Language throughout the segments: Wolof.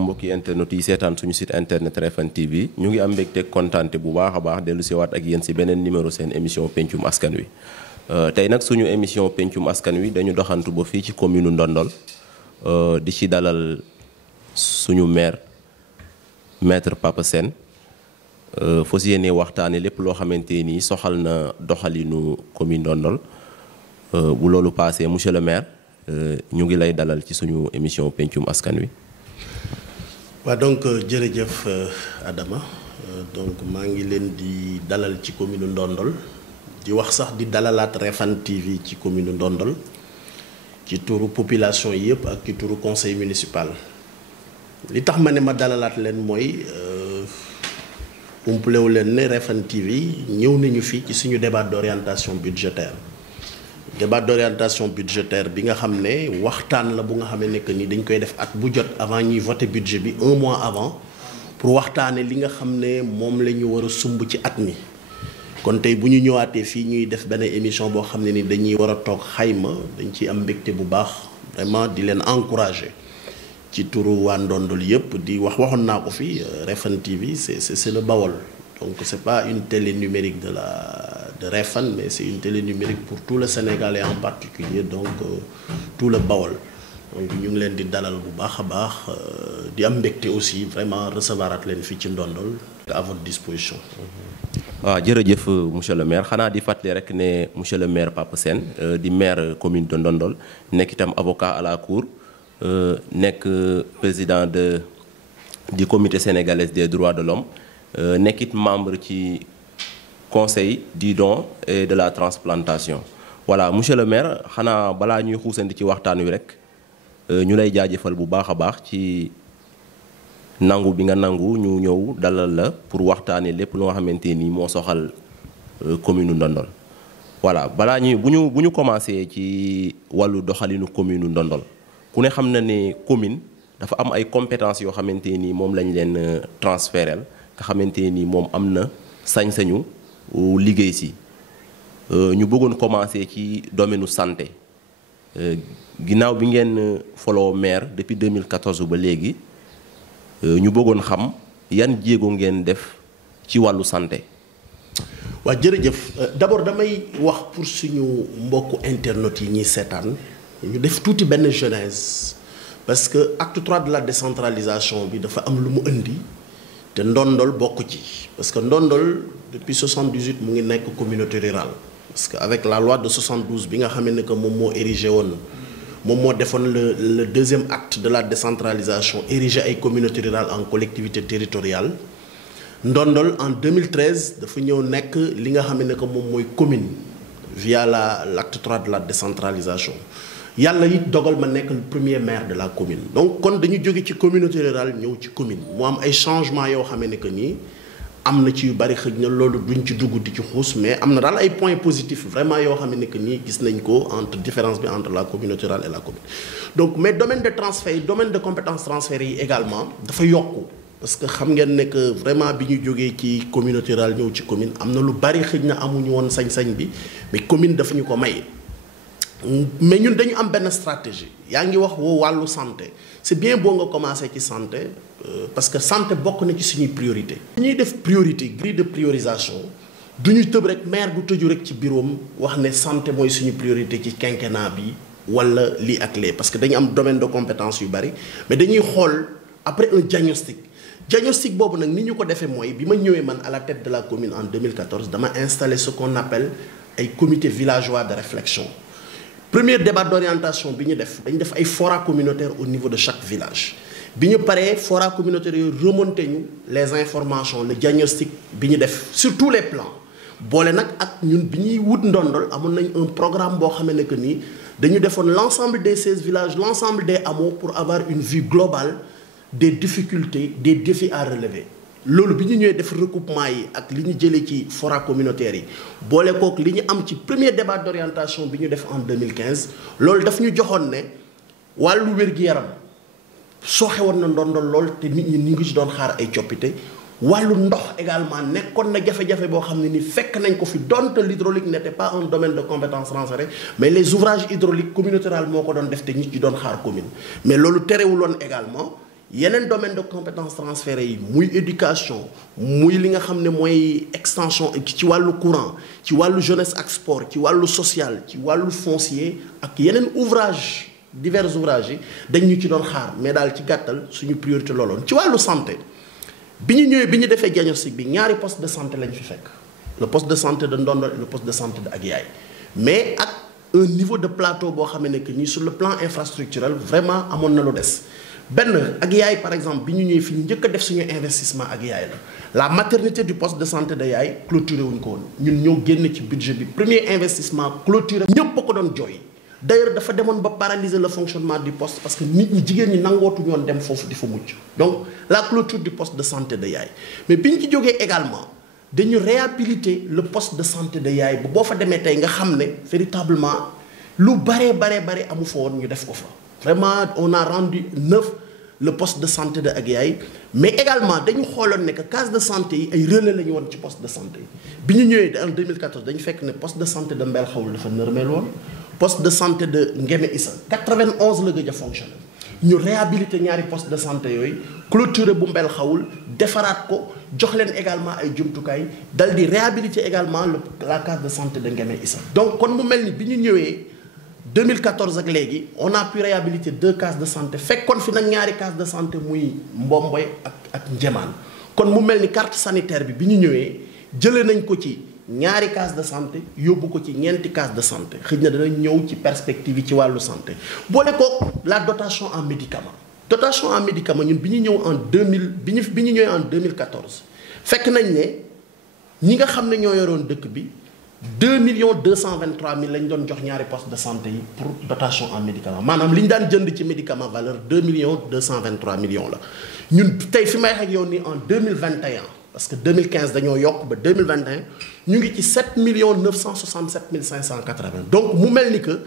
mbokki internet yi seetaan suñu site internet Refane TV ñu ngi am mbégte kontaante bu baax a baax dellu siwaat ak yéen si beneen numéro seen émission pencum askan wi tey nag suñu émission pencum askan wi dañu doxantu ba fii ci commune Ndondol di ci dalal suñu maître Papa Sène fas yéene waxtaane lépp loo xamante ni soxal na doxalinu commune Ndondol bu loolu passé monsieur le maire ñu ngi lay dalal ci suñu émission pencum askan wi. waaw donc jërëjëf Adama donc maa ngi leen di dalal ci commune Ndondol di wax sax di dalalaat Refane TV ci commune Ndondol ci turu population yëpp ak ci turu conseil municipal li tax ma ne ma dalalaat leen mooy umplewu leen ne Refane TV ñëw nañu fii ci suñu débat d'orientation budgétaire bi nga xam ne waxtaan la bu nga xam ne que ni dañ koy def at bu jot avant ñuy voter budget bi un mois avant pour waxtaane li nga xam ne moom la ñu war a sumb ci at mi. kon tey bu ñu ñëwaatee fii ñuy def benn émission boo xam ne ni dañuy war a toog xayma dañ ciy am mbégte bu baax vraiment di leen encourager ci turu waa Ndondol yëpp di waxoon naa ko fi Refane TV c'est le Bawol donc c'est pas une télé numérique de Refane mais c'est une télé numérique pour tout le Sénégal et en particulier donc tout le Bawol donc ñu ngi leen di dalal bu baax a baax di am mbégte aussi vraiment recevoir at leen fii ci Ndondol à votre disposition. waaw jërëjëf monsieur le maire xanaa di fàttali rek ne monsieur le maire Papa Sène di maire commune de Ndondol nekk itam avocat à la cour nekk président du comité sénégalais des droits de l'homme nekk it membre ci conseil du don et de la transplantation. voilà monsieur le maire xanaa balaa ñuy xuusandi ci waxtaan wi rek ñu lay jaajëfal bu baax a baax ci nangu bi nga nangu ñu ñëw dalal la pour waxtaanee lépp lu nga xamante ni moo soxal commune Ndondol. voilà balaa ñuy bu ñu commencé ci wàllu doxalinu commune Ndondol ku ne xam na ne commune dafa am ay compétences yoo xamante ni moom lañ leen transférel nga xamante ni moom am na sañ-sañu liggéey si ñu bëggoon commencé ci domaine santé ginnaaw bi ngeen foloo maire depuis 2014 ba léegi ñu bëggoon xam yan jéego ngeen def ci wàllu santé. waaw jërëjëf d'abord damay wax pour suñu mbokku internet yi ñuy seetaan ñu def tuuti benn genèse parce que acte 3 de la décentralisation bi dafa am lu mu indi te Ndondol bokk ci parce que Ndondol depuis 78 mu ngi nekk communauté rurale parce que avec la loi de 72 bi nga xamee ne que moom moo érigé woon moom moo defoon le deuxième acte de la décentralisation érigé ay communauté rurale en collectivité territoriale Ndondol en 2013 dafa ñëw nekk li nga xam ne que moom mooy commune via l'acte 3 de la décentralisation yàlla it dogal ma nekk le premier maire de la commune donc kon dañu jóge ci communauté rurale ñëw ci commune mu am ay changements yoo xam ne que nii am na ci yu bari xëj na loolu duñ ci dugg di ci xuus mais am na daal ay points positifs vraiment yoo xam ne que nii gis nañ ko entre différence bi entre la communauté rurale et la commune donc mais domaine de transfert yi domaine de compétence transfert yi également dafa yokku parce que xam ngeen ne que vraiment bi ñu jógee ci communauté rurale ñëw ci commune am na lu bari xëj na amuñu woon sañ-sañ bi mais commune dafa ñu ko may mais ñun dañu am benn stratégie yaa ngi wax wàllu santé c'est bien boo nga commencer ci santé parce que santé bokk na ci suñuy priorité ñuy def priorité grille de priorisation du ñu tëb rek maire bu tëju rek ci bureau am wax ne santé mooy suñu priorité ci quinquennat bi wala lii ak lee parce que dañu am domaine de compétence yu bari mais dañuy xool après un diagnostic boobu nag ni ñu ko defee mooy bi ma ñëwee man à la tête de la commune en 2014 dama installé ce qu'on appelle ay comité villageois de réflexion. Premier débat d'orientation bi ñu def dañu def ay forats communautaires au niveau de chaque village bi ñu paree forats communautaires yooyu remonté ñu les informations le diagnostic bi ñu def sur tous les plans boole nag ak ñun bi ñuy wut Ndondol amoon nañ un programme boo xamee ne que nii dañu defoon l'ensemble des 16 villages l'ensemble des hameaux pour avoir une vue globale des difficultés des défis à relever loolu bi ñu ñëwee def recoupement yi ak li ñu jëlee ci forats communautaires yi boole kook li ñu am ci premier débat d'orientation bi ñu def en 2015 loolu daf ñu joxoon ne wàllu wér-gi-yaram sooxe woon na Ndondol lool te nit ñi ñu ngi ci doon xaar ay coppite wàllu ndox également nekkoon na jafe-jafe boo xam ne ni fekk nañ ko fi donte l'hydraulique n'était pas un domaine de compétence transféré mais les ouvrages hydrauliques communautaires moo ko doon def te nit ñi doon xaar commune mais loolu terewuloon également yeneen domaine de compétence transféré yi muy éducation muy li nga xam ne mooy extension ci wàllu courant ci wàllu jeunesse ak sport ci wàllu social ci wàllu foncier ak yeneen ouvrage divers ouvrages yi dañ ñu ci doon xaar mais daal ci gàttal suñu priorité looloon ci wàllu santé bi ñu ñëwee bi ñu defee diagnostic bi ñaari poste de santé lañ fi fekk le poste de santé de Ndondol et le poste de santé de Aguiaye mais ak un niveau de plateau boo xam ne que nii sur le plan infrastructurel vraiment amoon na lu des benn Aguiaye par exemple bi ñu ñëwee fi ñu njëkk a def suñu investissement Aguiaye la maternité du poste de santé de Yaay clôturé wuñ ko woon ñun ñoo génn ci budget bi premier investissement clôturé ñëpp a ko doon jooy d'ailleurs dafa demoon ba paralyser le fonctionnement du poste parce que nit ñi jigéen ñi nangootu ñoon dem foofu di fa mucc donc la clôture du poste de santé de Yaay mais bi ñu ci jógee également dañu réhabiliter le poste de santé de Yaay ba boo fa demee tey nga xam ne véritablement lu bare amu fa woon ñu def ko fa vraiment on a rendu neuf le poste de santé de Aguiaye mais également dañu xooloon ne que case de santé yi ay relais la ñu woon ci poste de santé yi bi ñu ñëwee en 2014 dañu fekk ne poste de santé de Mbel Xawul dafa nërmeel woon poste de santé de Ngeme Issa 91 la gëj a fonctionné ñu réhabilité ñaari poste de santé yooyu clôturé bu Mbel Xawul defaraat ko jox leen également ay jumtukaay dal di réhabilité également la case de santé de Ngeme Issa donc kon mu mel ni bi ñu ñëwee 2014 ak léegi on a pu réhabiliter 2 cases de santé fekkoon fi nag ñaari cases de santé muy Mbomboy ak Njemaan kon mu mel ni carte sanitaire bi ñu ñëwee jëlee nañ ko ci ñaari case de santé yóbbu ko ci ñeenti case de santé xëy na dana ñëw ci perspective yi ci wàllu santé boole ko la dotation en médicaments dotation en médicaments ñun bi ñu ñëw en 2000 bi ñu ñëwee en 2014 fekk nañ ne ñi nga xam ne ñoo yoroon dëkk bi 2,223,000 lañ doon jox ñaari poste de santé yi pour dotation en médicaments maanaam li ñu daan jënd ci médicament valeur 2,223,000,000 la ñun tey fi may wax ak yow nii en 2021 parce que 2015 dañoo yokk ba 2021 ñu ngi ci 7,967,580 donc mu mel ni que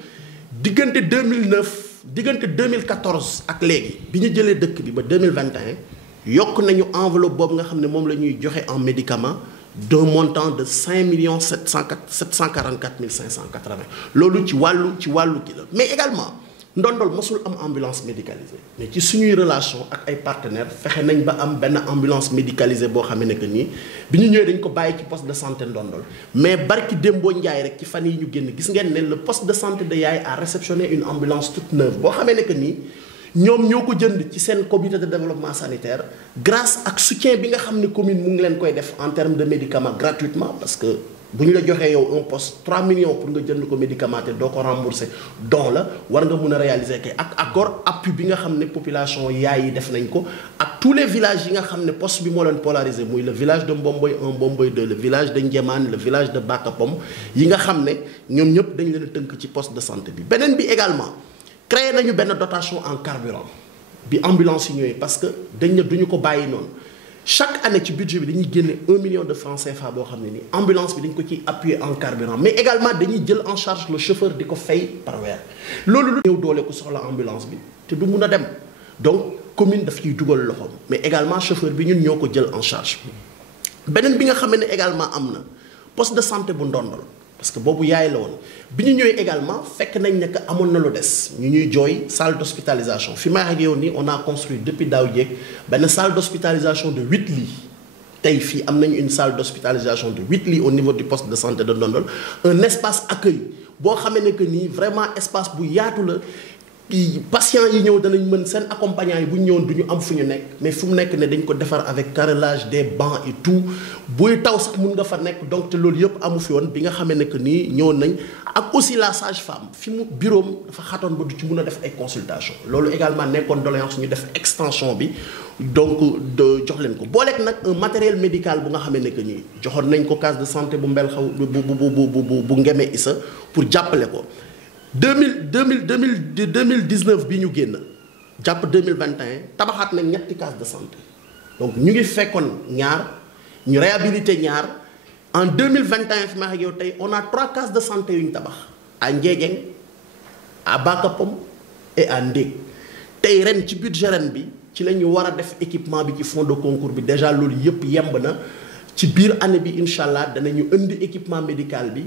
diggante 2014 ak léegi bi ñu jëlee dëkk bi ba 2021 yokk nañu enveloppe boobu nga xam ne moom la ñuy joxe en médicament d'un montant de 5,744,580 loolu ci wàllu kii la mais également Ndondol mosul am ambulance médicalisée mais ci suñuy relation ak ay partenaires fexe nañ ba am benn ambulance médicalisée boo xam ne que nii bi ñu ñëwee dañ ko bàyyi ci poste de santé Ndondol mais barki Dembo Ndiaye rek ci fan yi ñu génn gis ngeen ne le poste de santé de Yaay a réceptionné une ambulance toute neuve boo xamee ne que nii ñoom ñoo ko jënd ci seen comité de développement sanitaire grâce ak soutien bi nga xam ne commune mu ngi leen koy def en termes de médicaments gratuitement parce que bu ñu la joxee yow un poste 3 millions pour nga jënd ko médicament te doo ko rembourser don la war nga mun a réaliser kay ak accord appui bi nga xam ne population yaay yi def nañ ko ak tous les villages yi nga xam ne poste bi moo leen polarisé muy le village de Mbomboy 1 Mbomboy 2 le village de Ndiémane le village de Bakapom yi nga xam ne ñoom ñëpp dañ leen a tënk ci poste de santé bi beneen bi également créé nañu benn dotation en carburant bi ambulance yi ñëwee parce que dañ ne duñu ko bàyyi noonu chaque année ci budget bi dañuy génne 1 million de francs CFA boo xam ne ni ambulance bi dañ ko ciy appuyer en carburant mais également dañuy jël en charge le chauffeur di ko fay par weer loolu lu néew doole ku soxla ambulance bi te du mun a dem donc commune daf ciy dugal loxoom mais également chauffeur bi ñun ñoo ko jël en charge beneen bi nga xam ne également am na poste de santé bu Ndondol parce que boobu yaay la woon bi ñu ñëwee également fekk nañ ne que amoon na lu des ñu ñuy jooy salle d'hospitalisation fi may ak yow nii on a construit depuis daaw jéeg benn salle d'hospitalisation de 8 lits tey fii am nañu une salle d'hospitalisation de 8 lits au niveau du poste de santé de Ndondol un espace accueil boo xamee ne que nii vraiment espace bu yaatu la patients yi ñëw danañ mën seen accompagnant yi bu ñu ñëwoon du ñu am fu ñu nekk mais fu mu nekk ne dañ ko defar avec carrelage des bancs et tout buy taw sax mun nga fa nekk donc te loolu yëpp amu fi woon bi nga xamee ne que nii ñëwoon nañ ak aussi la sage-femme fi mu bureau dafa xatoon ba du ci mun a def ay consultation loolu également nekkoon doléance ñu def extension bi donc de jox leen ko booleeg nag un matériel médical bu nga xamee ne que nii joxoon nañ ko case de santé bu Mbel Xaw bu Ngeme Issa pour jàppale ko 2019 bii ñu génn jàpp 2021 tabaxaat nañ ñetti case de santé donc ñu ngi fekkoon ñaar ñu réhabilité ñaar en 2021 fi ma ak yow tey on a 3 cases de santé yu ñu tabax à Ndiédiène à Bakapom et à Ndég tey ren ci budget ren bi ci la ñu war a def équipement bi ci fonds de concours bi déjà loolu yëpp yemb na ci biir année bi incha allah danañu indi équipement médical bi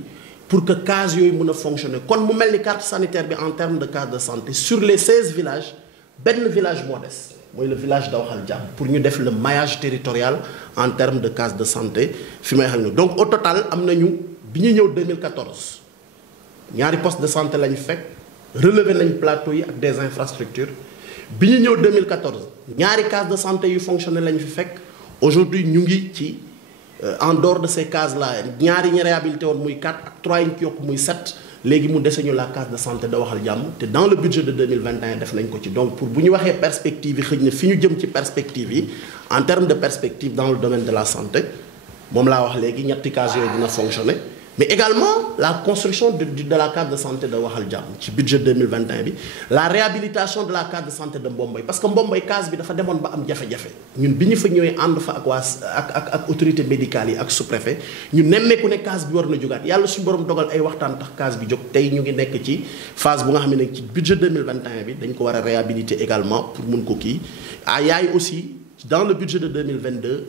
pour que case yooyu mën a fonctionner kon mu mel ni carte sanitaire bi en termes de case de santé sur les 16 villages benn village moo des mooy le village d'Awaxal Jàmm pour ñu def le maillage territorial en termes de case de santé fi may xam ne donc au total am nañu bi ñu ñëw 2014 ñaari poste de santé lañu fekk relevé nañ plateau yi ak des infrastructures bi ñu ñëw 2014 ñaari case de santé yu fonctionné lañu fi fekk aujourd'hui ñu ngi ci en dehors de ces cases là ñaari ñi réhabilité woon muy 4 ak 3 yi ñu ci yokk muy 7 léegi mu dese ñu la case de santé da Waxal Jàmm te dans le budget de 2021 def nañ ko ci donc pour bu ñu waxee perspective yi xëy na fi ñu jëm ci perspective yi en termes de perspective dans le domaine de la santé moom laa wax léegi ñetti cases yooyu dina fonctionner mais également la construction de la case de santé de Waxal Jàmm ci budget 2021 bi la réhabilitation de la case de santé de Mbomboy parce que Mbomboy case bi dafa demoon ba am jafe-jafe ñun bi ñu fa ñëwee ànd fa ak waa ak autorité médicale yi ak sous-préfet ñu nemmeeku ne case bi war na jógaat yàlla suñu borom dogal ay waxtaan tax case bi jóg tey ñu ngi nekk ci phase bu nga xam ne nag ci budget 2021 bi dañ ko war a réhabiliter également pour mun ko kii yaay aussi dans le budget de 2022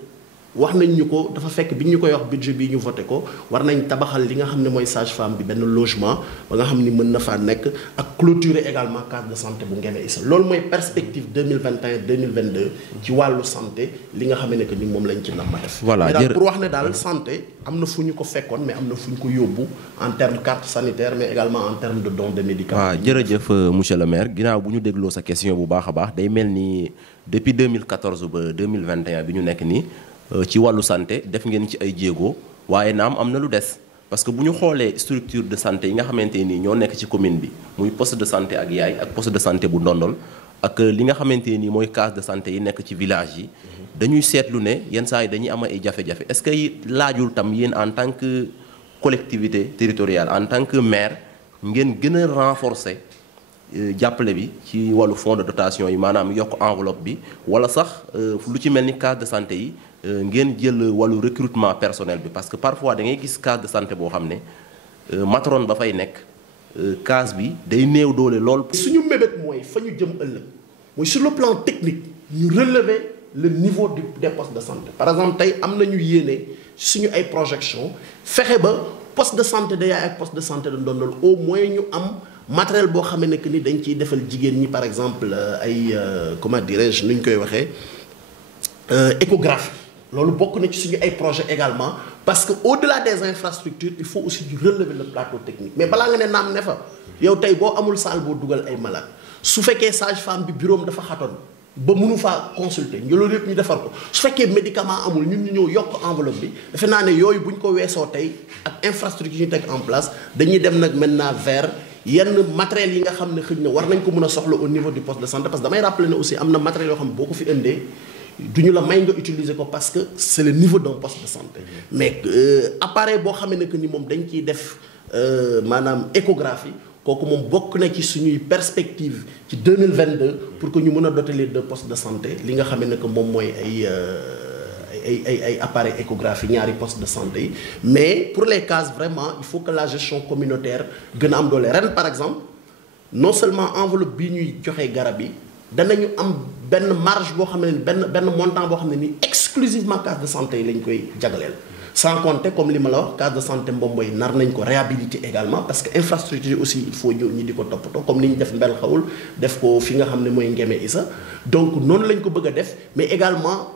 wax nañ ñu ko dafa fekk bi ñu koy wax budget bi ñu voté ko war nañ tabaxal li nga xam ne mooy sage-femme bi benn logement ba nga xam ni mën na faa nekk ak clôturer également case de santé bu Nguémé Issa loolu mooy perspective 2021 2022 ci wàllu santé li nga xam ne que ni moom lañ ci nam ma def. voilà mais daal pour wax ne daal santé am na fu ñu ko fekkoon mais am na fu ñu ko yóbbu en terme carte sanitaire mais également en terme de don de médicaments. waaw jërëjëf monsieur le maire ginnaaw bu ñu dégloo sa question bu baax a baax day mel ni depuis 2014 ba 2021 bi ñu nekk nii. ci wàllu santé def ngeen ci ay jéego waaye naam am na lu des parce que bu ñu xoolee structure de santé yi nga xamante nii ñoo nekk ci commune bi muy poste de santé ak yaay ak poste de santé bu ndondol ak li nga xamante nii mooy case de santé yi nekk ci village yi dañuy seetlu ne yenn saa yi dañuy am ay jafe-jafe est-ce que laajul tam yéen en tant que collectivité territoriale en tant que maire ngeen gën a renforcer jàppale bi ci wàllu fonds de dotation yi maanaam yokk enveloppe bi wala sax lu ci mel ni case de santé yi ngeen jël wàllu recrutement personnel bi parce que parfois da ngay gis case de santé boo xam ne matron ba fay nekk case bi day néew doole lool. suñu mébét mooy fa ñu jëm ëllëg mooy sur le plan technique ñu relever le niveau des postes de santé par exemple tey am nañu yéene suñu ay projection fexe ba poste de santé de yaay ak poste de santé de ndondol au moins ñu am matériel boo xamee ne que ni dañ ciy defal jigéen ñi par exemple ay comment dirais-je nu ñu koy waxee échographie loolu bokk na ci suñu ay projet également parce que au-delà des infrastructures il faut aussi relever le plateau technique mais balaa nga ne naam ne fa yow tey boo amul salle boo dugal ay malade su fekkee sage-femme bi bureau dafa xatoon ba mënu faa consulter ñu loolu yëpp ñu defar ko su fekkee médicament amul ñun ñu ñëw yokk enveloppe bi defe naa ne yooyu bu ñu ko weesoo tey ak infrastructure ñu teg en place dañuy dem nag maintenant vers yenn matériels yi nga xam ne xëy na war nañ ko mën a soxla au niveau du poste de santé parce que damay rappeler ne aussi am na matériel yoo xam ne boo ko fi indee du ñu la may nga utiliser ko parce que c'est le niveau d'un poste de santé mais appareil boo xamee ne que ni moom dañ ciy def maanaam échographie kooku moom bokk na ci suñuy perspective ci 2022 pour que ñu mën a doter les deux postes de santé li nga xamee ne que moom mooy ay appareil échographie ñaari poste de santé yi mais pour les cases vraiment il faut que la gestion communautaire gën a am doole ren par exemple non seulement enveloppe bii ñuy joxe garab yi danañu am benn marge boo xam ne benn montant boo xam ne ni exclusivement case de santé yi lañ koy jagleel sans compter comme li ma la wax case de santé Mbomboy nar nañ ko réhabiliter également parce que infrastructure aussi il faut ñi di ko toppatoo comme ni ñu def mbel xawul def ko fi nga xam ne mooy Nguémé Issa donc noonu lañ ko bëgg a def mais également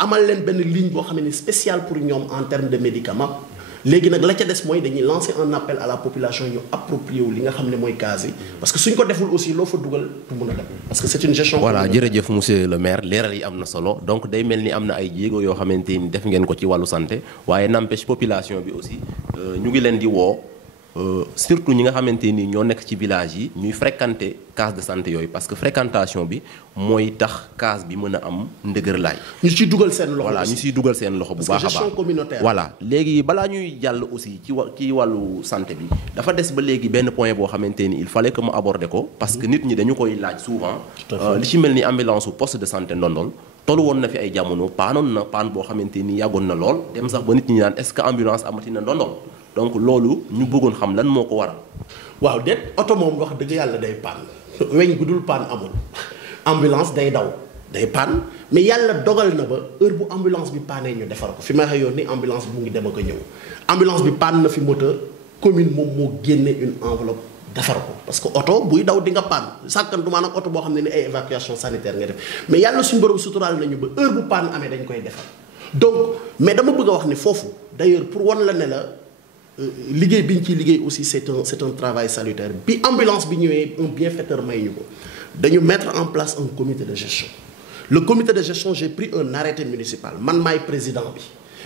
amal leen benn ligne boo xam ne spéciale pour ñoom en termes de médicaments léegi nag la ca des mooy dañuy lancer un appel à la population ñu approprier wu li nga xam ne mooy case yi parce que suñ ko deful aussi loo fa dugal du mën a dem parce que c'est une gestion. voilà jërëjëf monsieur le maire leeral yi am na solo donc day mel ni am na ay jéego yoo xamante ni def ngeen ko ci wàllu santé waaye n'empêche population bi aussi ñu ngi leen di woo surtout ñi nga xamante ni ñoo nekk ci village yi ñuy fréquenter case de santé yooyu parce que fréquentation bi mooy tax case bi mën a am ndëgër laay. ñu ciy dugal seen loxo voilà ñu ciy dugal seen loxo bu baax a baax gestion communautaire. voilà léegi balaa ñuy jàll aussi ci wàllu santé bi dafa des ba léegi benn point boo xamante ni il fallait que mu aborder ko parce que nit ñi dañu koy laaj souvent. li ci mel ni ambulance su poste de santé ndondol tollu woon na fi ay jamono paanoon na paan boo xamante ni yàggoon na lool dem sax ba nit ñi naan est-ce que ambulance amati na ndondol donc loolu ñu bëggoon xam lan moo ko waral. waaw déet oto moom wax dëgg yàlla day paan weñ gu dul paan amul ambulance day daw day panne mais yàlla dogal na ba heure bu ambulance bi paanee ñu defar ko fi may xëyoon ni ambulance bi mu ngi dem ak a ñëw ambulance bi panne na fi moteur commune moom moo génne une enveloppe defar ko parce que oto buy daw di nga panne sàkkantumaa nag oto boo xam ne ni ay évacuation sanitaire nga def mais yàlla suñu borom suturaal nañu ba heure bu panne amee dañ koy defar donc mais dama bëgg a wax ni foofu d'ailleurs pour wan la ne la liggéey bi ñu ciy liggéey aussi c'est un travail salutaire bi ambulance bi ñëwee un bienfaiteur may ñu ko dañu mettre en place un comité de gestion le comité de gestion j'ai pris un arrêté municipal man maay président bi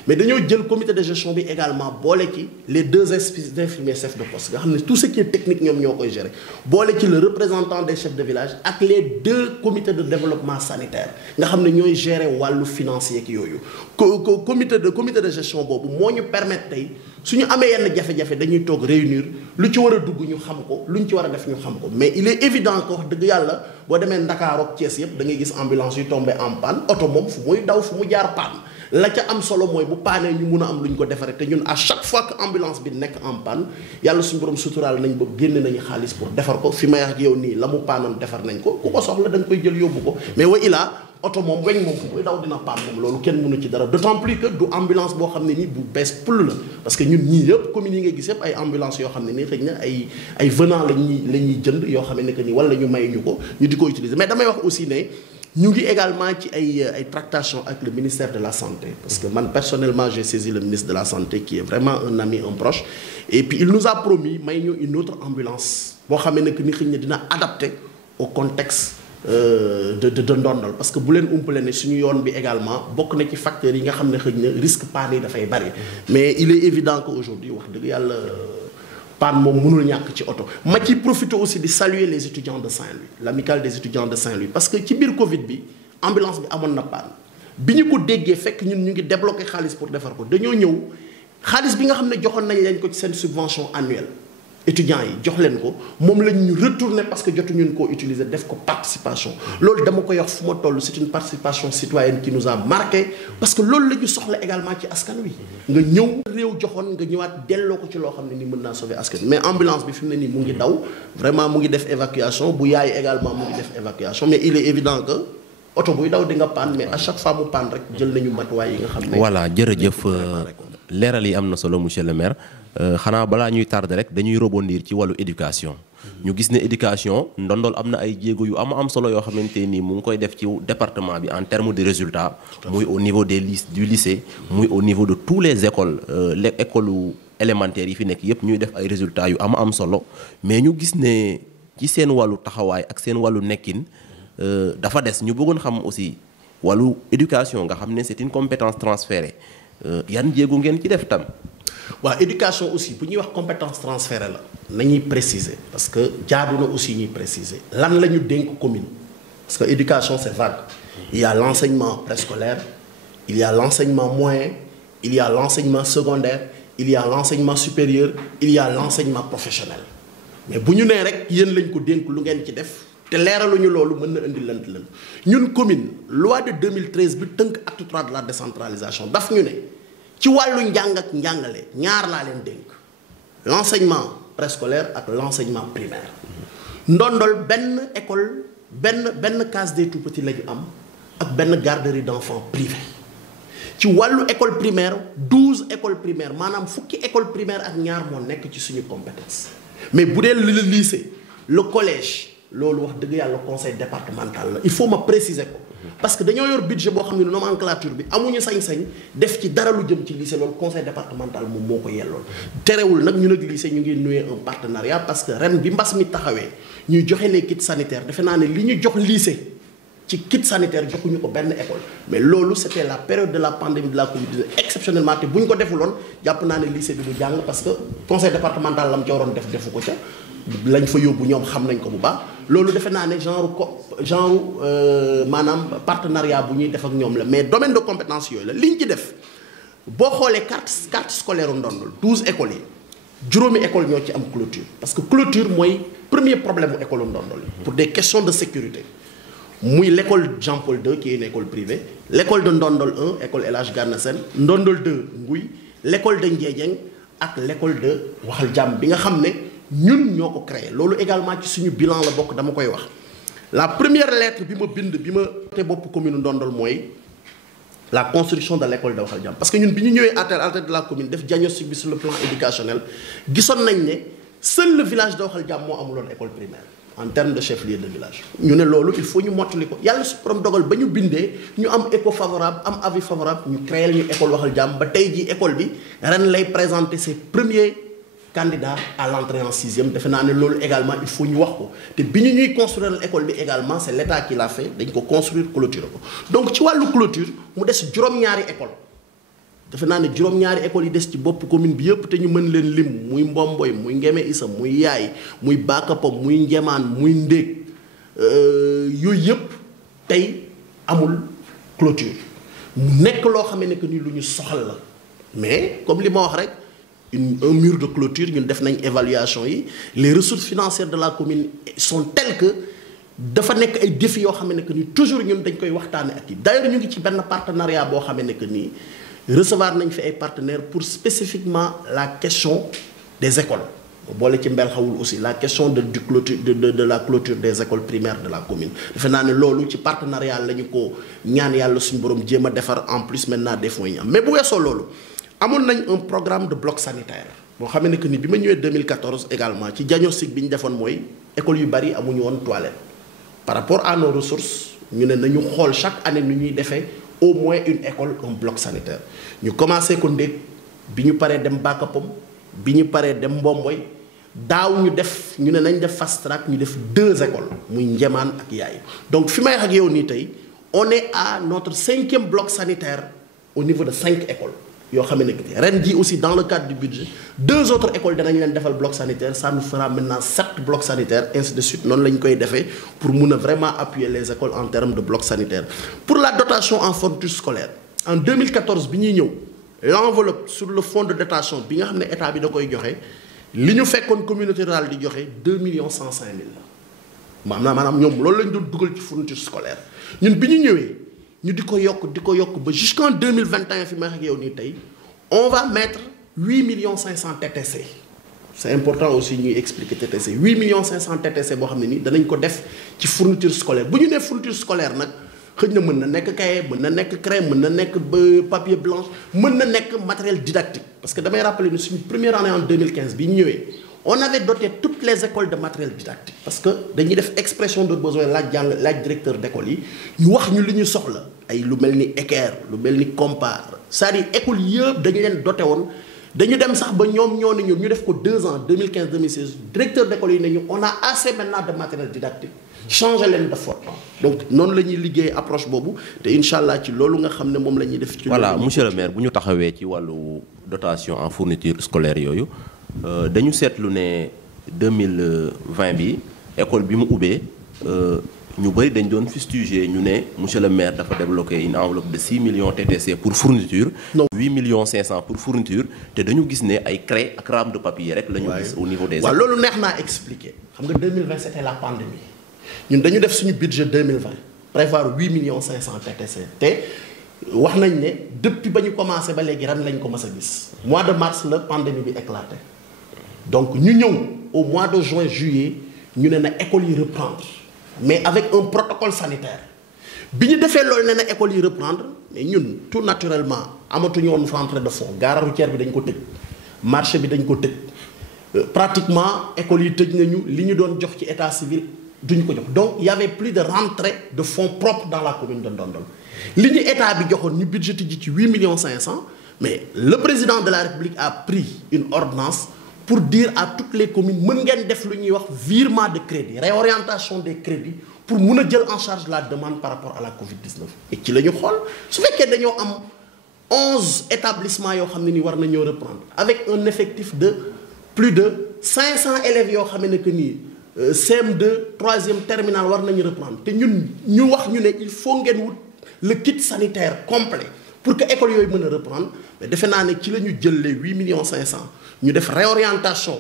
mais dañoo jël comité de gestion bi également boole ci les 2 infirmiers chefs de poste nga xam ne tout ce qui est technique ñoom ñoo koy gérer boole ci le représentant des chefs de village ak les 2 comités de développement sanitaire nga xam ne ñooy gérer wàllu financier ak yooyu comité de gestion boobu moo ñu permettre tey su ñu amee yenn jafe-jafe dañuy toog réunir lu ci war a dugg ñu xam ko lu ñu ci war a def ñu xam ko mais il est évident que wax dëgg yàlla boo demee Ndakaaru ak Thiès yëpp da ngay gis ambulance yu tombé en panne oto moom fu muy daw fu mu jaar panne la ca am solo mooy bu paanee ñu mun a am lu ñu ko defaree te ñun à chaque fois que ambulance bi nekk en panne yàlla suñu borom suturaal nañ ba génne nañu xaalis pour defar ko fi may ak yow nii la mu paanoon defar nañ ko ku ko soxla da nga koy jël yóbbu ko mais wa ilaa oto moom weñ moom fu muy daw dina paan moom loolu kenn mënu ci dara d'autant plus que du ambulance boo xam ne nii bu bees pull la parce que ñun ñii yëpp communes yi nga gis yëpp ay ambulance yoo xam ne nii xëy na ay venant la ñuy jënd yoo xam ne que ni wala ñu may ñu ko ñu di ko utiliser mais damay wax aussi ne ñu ngi également ci ay tractations avec le ministère de la santé parce que man personnellement j'ai saisi le ministre de la santé qui est vraiment un ami un proche et puis il nous a promis may ñu une autre ambulance boo xam ne que ni xëy na dina adapté au contexte de Ndondol parce que bu leen umpale ne suñu yoon bi également bokk na ci facteurs yi nga xam ne xëy na risque panne yi dafay bari mais il est évident que aujourd'hui wax dëgg yàlla panne moom mënul ñàkk ci oto ma ci profiter aussi di saluer les étudiants de Saint-Louis l'amicale des étudiants de Saint-Louis parce que ci biir Covid bi ambulance bi amoon na panne bi ñu ko déggee fekk ñun ñu ngi débloqué xaalis pour defar ko dañoo ñëw xaalis bi nga xam ne joxoon nañ leen ko ci seen subvention annuelle étudiants yi jox leen ko moom lañ ñu retourner parce que jotuñu koo utiliser def ko participation loolu dama koy wax fu ma toll c'est une participation citoyenne qui nous a marqué parce que loolu la ñu soxla également ci askan wi nga ñëw réew joxoon nga ñëwaat delloo ko ci loo xam ne ni mën naa sauver askan mais ambulance bi fi mu ne nii mu ngi daw vraiment mu ngi def évacuation bu yaay également mu ngi def évacuation mais il est évident que oto buy daw di nga panne mais à chaque fois mu panne rek jël nañu matuwaay yi nga xam ne voilà jërëjëf leeral yi am na solo monsieur le maire xanaa balaa ñuy tardé rek dañuy rebondir ci wàllu éducation ñu gis ne éducation Ndondol am na ay jéego yu am solo yoo xamante nii mu ngi koy def ci département bi en termes de résultats muy au niveau du lycée muy au niveau de tous les écoles les écoles élémentaires yi fi nekk yépp ñuy def ay résultats yu am solo mais ñu gis ne ci seen wàllu taxawaay ak seen wàllu nekkin dafa des ñu bëggoon xam aussi wàllu éducation nga xam ne c'est une compétence transférée yan jéego ngeen ci def tam. waaw éducation aussi bu ñuy wax compétence transférée la nañuy préciser parce que jaadu na aussi ñuy préciser lan la ñu dénk commune parce que éducation c'est vague il y a l'enseignement préscolaire il y a l'enseignement moyen il y a l'enseignement secondaire il y a l'enseignement supérieur il y a l'enseignement professionnel mais bu ñu nee rek yéen lañ ko dénk lu ngeen ci def te leeraluñu loolu mën na indi lënt ñun commune loi de 2013 bi tënk acte 3 de la décentralisation daf ñu ne ci wàllu njàng ak njàngale ñaar laa leen dénk l'enseignement préscolaire ak l'enseignement primaire Ndondol benn école benn case des tout-petits la ñu am ak benn garderie d'enfants privée ci wàllu école primaire 12 écoles primaires maanaam fukki école primaire ak ñaar moo nekk ci suñu compétence mais bu dee le lycée le collège loolu wax dëgg yàlla conseil départemental la il faut ma préciser ko parce que dañoo yor budget boo xam ne nomenclature bi amuñu sañ-sañ def ci dara lu jëm ci lycée loolu conseil départemental moom moo ko yellool terewul nag ñu nag lycée ñu ngi nouer un partenariat parce que ren bi mbas mi taxawee ñuy joxe les kits sanitaires defe naa ne li ñu jox lycée ci kit sanitaire joxuñu ko benn école mais loolu c'était la période de la pandémie de la Covid-19 exceptionnellement te bu ñu ko defuloon jàpp naa ne lycée bi du jàng parce que conseil départemental lam ca waroon defu ko ca lañ fa yóbbu ñoom xam nañ ko bu baax loolu defe naa ne genre maanaam partenariat bu ñuy def ak ñoom la mais domaine de compétence yooyu la li ñu ci def boo xoolee carte scolaire u Ndondol 12 écoles yi juróomi école ñoo ci am clôture parce que clôture mooy premier problème mu école u Ndondol yi pour des questions de sécurité muy l'école Jean-Paul II qui est une école privée l'école de Ndondol 1 école El Hadj Gana Sène Ndondol 2 Nguy l'école de Ndiédiène ak l'école de Waxal Jàmm bi nga xam ne ñun ñoo ko créé loolu également ci suñu bilan la bokk dama koy wax la première lettre bi ma bind bi ma te bopp commune Ndondol mooy la construction de l'école de Waxal Jàmm parce que ñun bi ñu ñëwee à la tête de la commune def diagnostic bi sur le plan éducationnel gisoon nañ ne seul le village de Waxal Jàmm moo amuloon école primaire en termes de chef-lieu de village. ñu ne loolu il faut ñu mottali ko yàlla su borom dogal ba ñu bindee ñu am écho favorable am avis favorable ñu créer ñu école Waxal Jàmm ba tey jii école bi ren lay présenter ses premiers candidats à l'entrée en sixième defe naa ne loolu également il faut ñu wax ko te bi ñu ñuy construire l'école bi également c'est l'État qui l'a fait dañ ko construire clôturer ko donc ci wàllu clôture mu des juróom-ñaari école defe naa ne juróom-ñaari école yi des ci bopp commune bi yëpp te ñu mën leen lim muy Mbomboy muy Ngeme Issa muy Yaay muy Bakapom muy Njemaan muy Ndéeg yooyu yëpp tey amul clôture mu nekk loo xam ne que ni lu ñu soxal la mais comme li ma wax rek un mur de clôture ñun def nañ évaluation yi les ressources financières de la commune sont telles que dafa nekk ay défis yoo xam ne que ni toujours ñun dañ koy waxtaane ak yi d'ailleurs ñu ngi ci benn partenariat boo xam ne que nii recevoir nañ fi ay partenaires pour spécifiquement la question des écoles boole ci mbel xawul aussi la question de la clôture des écoles primaires de la commune defe naa ne loolu ci partenariat la ñu ko ñaan yàlla suñu borom jéem a defar en plus maintenant des fonds yi am mais bu weesoo loolu amoon nañ un programme de bloc sanitaire boo xam ne que ni bi ma ñëwee 2014 également ci diagnostic bi ñu defoon mooy école yu bari amuñu woon toilette par rapport à nos ressources ñu ne nañu xool chaque année nu ñuy defee au moins une école un bloc sanitaire ñu commencé ko Ndéeg bi ñu paree dem Bakapom bi ñu paree dem Mbomboy daaw ñu def ñu ne nañ def fast track ñu def 2 écoles muy Njemaan ak Yaay donc fi may wax ak yow nii tey on est à notre 5e bloc sanitaire au niveau de 5 écoles yoo xam ne ren jii aussi dans le cadre du budget 2 autres écoles danañ leen defal bloc sanitaire ça nous fera maintenant 7 blocs sanitaires ainsi de suite noonu la ñu koy defee pour mun a vraiment appuyer les écoles en termes de blocs sanitaires. Pour la dotation en fourniture scolaire en 2014 bi ñuy ñëw l'enveloppe sur le fonds de dotation bi nga xam ne état bi da koy joxe li ñu fekkoon communauté rurale di joxe 2 105 000 la maanaam ñoom loolu lañ doon dugal ci fourniture scolaire ñun bi ñu ñëwee. ñu di ko yokk ba jusqu'en 2021 fi may wax ak yow nii tey on va mettre 8 500 000 TTC c'est important aussi ñuy expliquer TTC 8 500 000 TTC boo xam ne nii danañ ko def ci fourniture scolaire bu ñu nee fourniture scolaire nag xëy na mën na nekk cahier mën na nekk craie mën na nekk papier blanche mën na nekk matériel didactique parce que damay rappeler ni suñu première année en 2015 bi ñu ñëwee on avait doté toutes les écoles de matériel didactique parce que dañuy def expression de besoin laaj directeur d'école yi ñu wax ñu li ñu soxla ay lu mel ni équerre lu mel ni compas c'est-à-dire école yëpp dañu leen doté woon dañu dem sax ba ñoom ñoo ne ñun ñu def ko 2 ans 2015 2016 directeur d'école yi ne ñu on a assez maintenant de matériel didactique changer leen de forme donc noonu la ñuy liggéey approche boobu te incha allah ci loolu nga xam ne moom la ñuy def. ci voilà monsieur le maire bu ñu taxawee ci wàllu dotation en fourniture scolaire yooyu dañu seetlu ne 2020 bi école bi mu ubbee ñu bëri dañ doon fustiger ñu ne monsieur le maire dafa débloqué une enveloppe de 6 millions TTC pour fourniture. non 8 millions 500 pour fourniture te dañu gis ne ay craie ak rame de papier rek la ñu gis au niveau des. waaw loolu neex naa expliquer xam nga 2020 c'était la pandémie ñun dañu def suñu budget 2020 prévoir 8 millions 500 TTC te wax nañ ne depuis ba ñu commencé ba léegi ren lañ ko mës a gis mois de mars la pandémie bi éclaté donc ñu ñëw au mois de juin juillet ñu ne na école yi reprendre mais avec un protocole sanitaire bi ñu defee loolu ne na école yi reprendre mais ñun tout naturellement amatuñu woon rentrée de fonds gare routière bi dañ ko tëj marché bi dañ ko tëj pratiquement école yi tëj nañu li ñu doon jox ci état civil duñu ko jox donc il y avait plus de rentrée de fonds propres dans la commune de Ndondol li ñu état bi joxoon ñu budgété ji ci 8 millions 500 mais le président de la République a pris une ordonnance pour dire à toutes les communes mën ngeen def lu ñuy wax virement de crédit réorientation des crédits pour mun a jël en charge la demande par rapport à la Covid-19 et ci la ñu xool su fekkee dañoo am 11 établissements yoo xam ne ni war nañoo reprendre avec un effectif de plus de 500 élèves yoo xam ne que nii CM2 troisième terminal war nañu reprendre te ñun ñu wax ñu ne il faut ngeen wut le kit sanitaire complet pour que école yooyu mën a reprendre mais defe naa ne ci la ñu jël les 8 millions 500 ñu def réorientation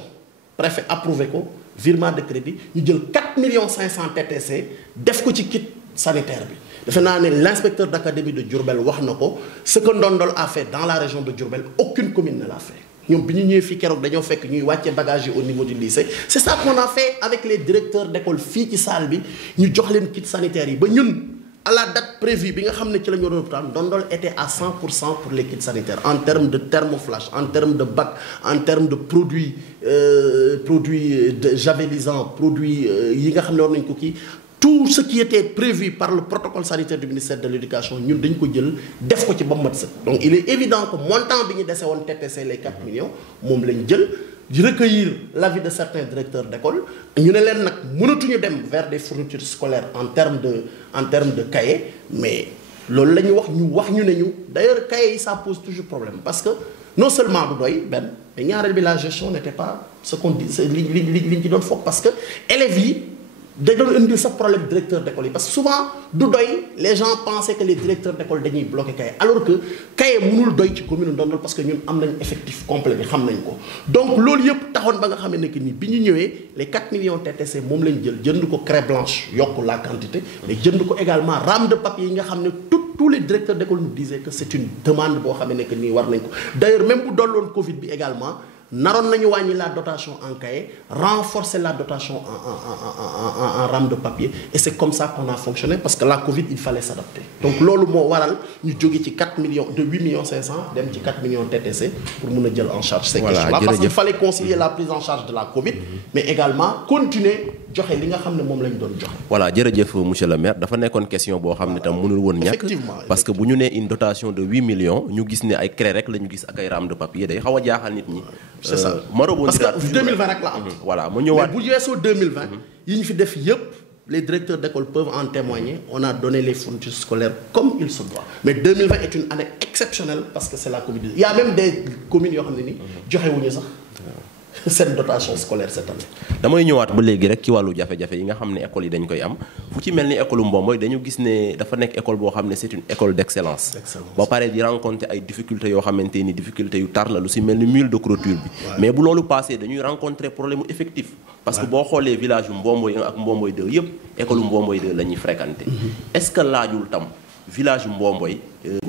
préfet approuvé ko virement de crédit ñu jël 4 millions 500 TTC def ko ci kit sanitaire bi defe naa ne l'inspecteur d'académie de Diourbel wax na ko ce que Ndondol a fait dans la région de Diourbel aucune commune ne l'a fait ñoom bi ñu ñëwee fii keroog dañoo fekk ñuy wàcce bagage yi au niveau du lycée c'est ça qu'on a fait avec les directeurs d'école fii ci salle bi ñu jox leen kit sanitaire yi ba ñun à la date prévue bi nga xam ne ci la ñu doon waxtaan Ndondol était à 100% pour les kits sanitaires en termes de thermoflash, en termes de bac, en termes de produits de javelisants, produits yi nga xam ne war nañu ko kii. Tout ce qui était prévu par le protocole sanitaire du ministère de l'Éducation ñun dañ ko jël def ko ci ba mat sëkk. Donc il est évident que montant bi ñu dese woon TTC les 4 millions moom lañ jël recueillir l'avis de certains directeurs d'école ñu ne leen nag mënatuñu dem vers des fournitures scolaires en termes de cahiers mais loolu la ñu wax ñu ne ñu d'ailleurs cahiers yi ça pose toujours problème parce que non seulement du doy benn mais ñaareel bi la gestion n'était pas ce qu'on dit liñ ci doon foog parce que élèves yi da doon indil sax problème directeur d'école yi parce que souvent du doy les gens pensaient que les directeurs d'école dañuy bloquer cahier alors que cahier mënul doy ci commune Ndondol parce que ñun am nañ effectif complet bi xam nañ ko donc loolu yëpp taxoon ba nga xamee ne que ni bi ñu ñëwee les 4 millions TTC moom lañ jënd ko craie blanche yokk la quantité mais jënd ko également rame de papier yi nga xam ne tous les directeurs d'école nous disaient que c'est une demande boo xamee ne que nii war nañ ko d'ailleurs même bu dolloon Covid bi également naroon nañu wàññi la dotation en cahier renforcer la dotation en rame de papier et c'est comme ça qu'on a fonctionné parce que la Covid il fallait s'adapter donc loolu moo waral ñu jóge ci 4 millions de 8 millions 500 dem ci 4 millions TTC pour mun a jël en charge ces questions-là parce qu'il fallait concilier la prise en charge de la Covid mais également continuer joxe li nga xam ne moom lañ doon joxe. voilà jërëjëf monsieur le maire dafa nekkoon question boo xam ne tam mënul woon ñàkk parce que bu ñu nee une dotation de 8 millions ñu gis ne ay craie rek la ñu gis ak ay rame de papier day xaw a jaaxal nit ñi. c'est ça parce que 2020 rek la am. voilà mu ñëwaat mais bu weesoo 2020. yi ñu fi def yëpp les directeurs d'école peuvent en témoigner on a donné les fournitures scolaires comme il se doit mais 2020 est une année exceptionnelle parce que c'est la Covid. Il y a même des communes yoo xam ne ni joxe wuñu sax seen dotation scolaire cette année. damay ñëwaat ba léegi rek ci wàllu jafe-jafe yi nga xam ne école yi dañ koy am fu ci mel ni école Mbomboy dañu gis ne dafa nekk école boo xam ne c'est une école d'excellence. ba pare di rencontrer ay difficultés yoo xamante ni difficultés yu tar la lu si mel ni mur de clôture bi. mais bu loolu passé dañuy rencontrer problème effectif. parce que boo xoolee village yu Mbomboy 1 ak Mbomboy 2 yëpp école Mbomboy 2 la ñuy fréquenter. est-ce que laajul tam village Mbomboy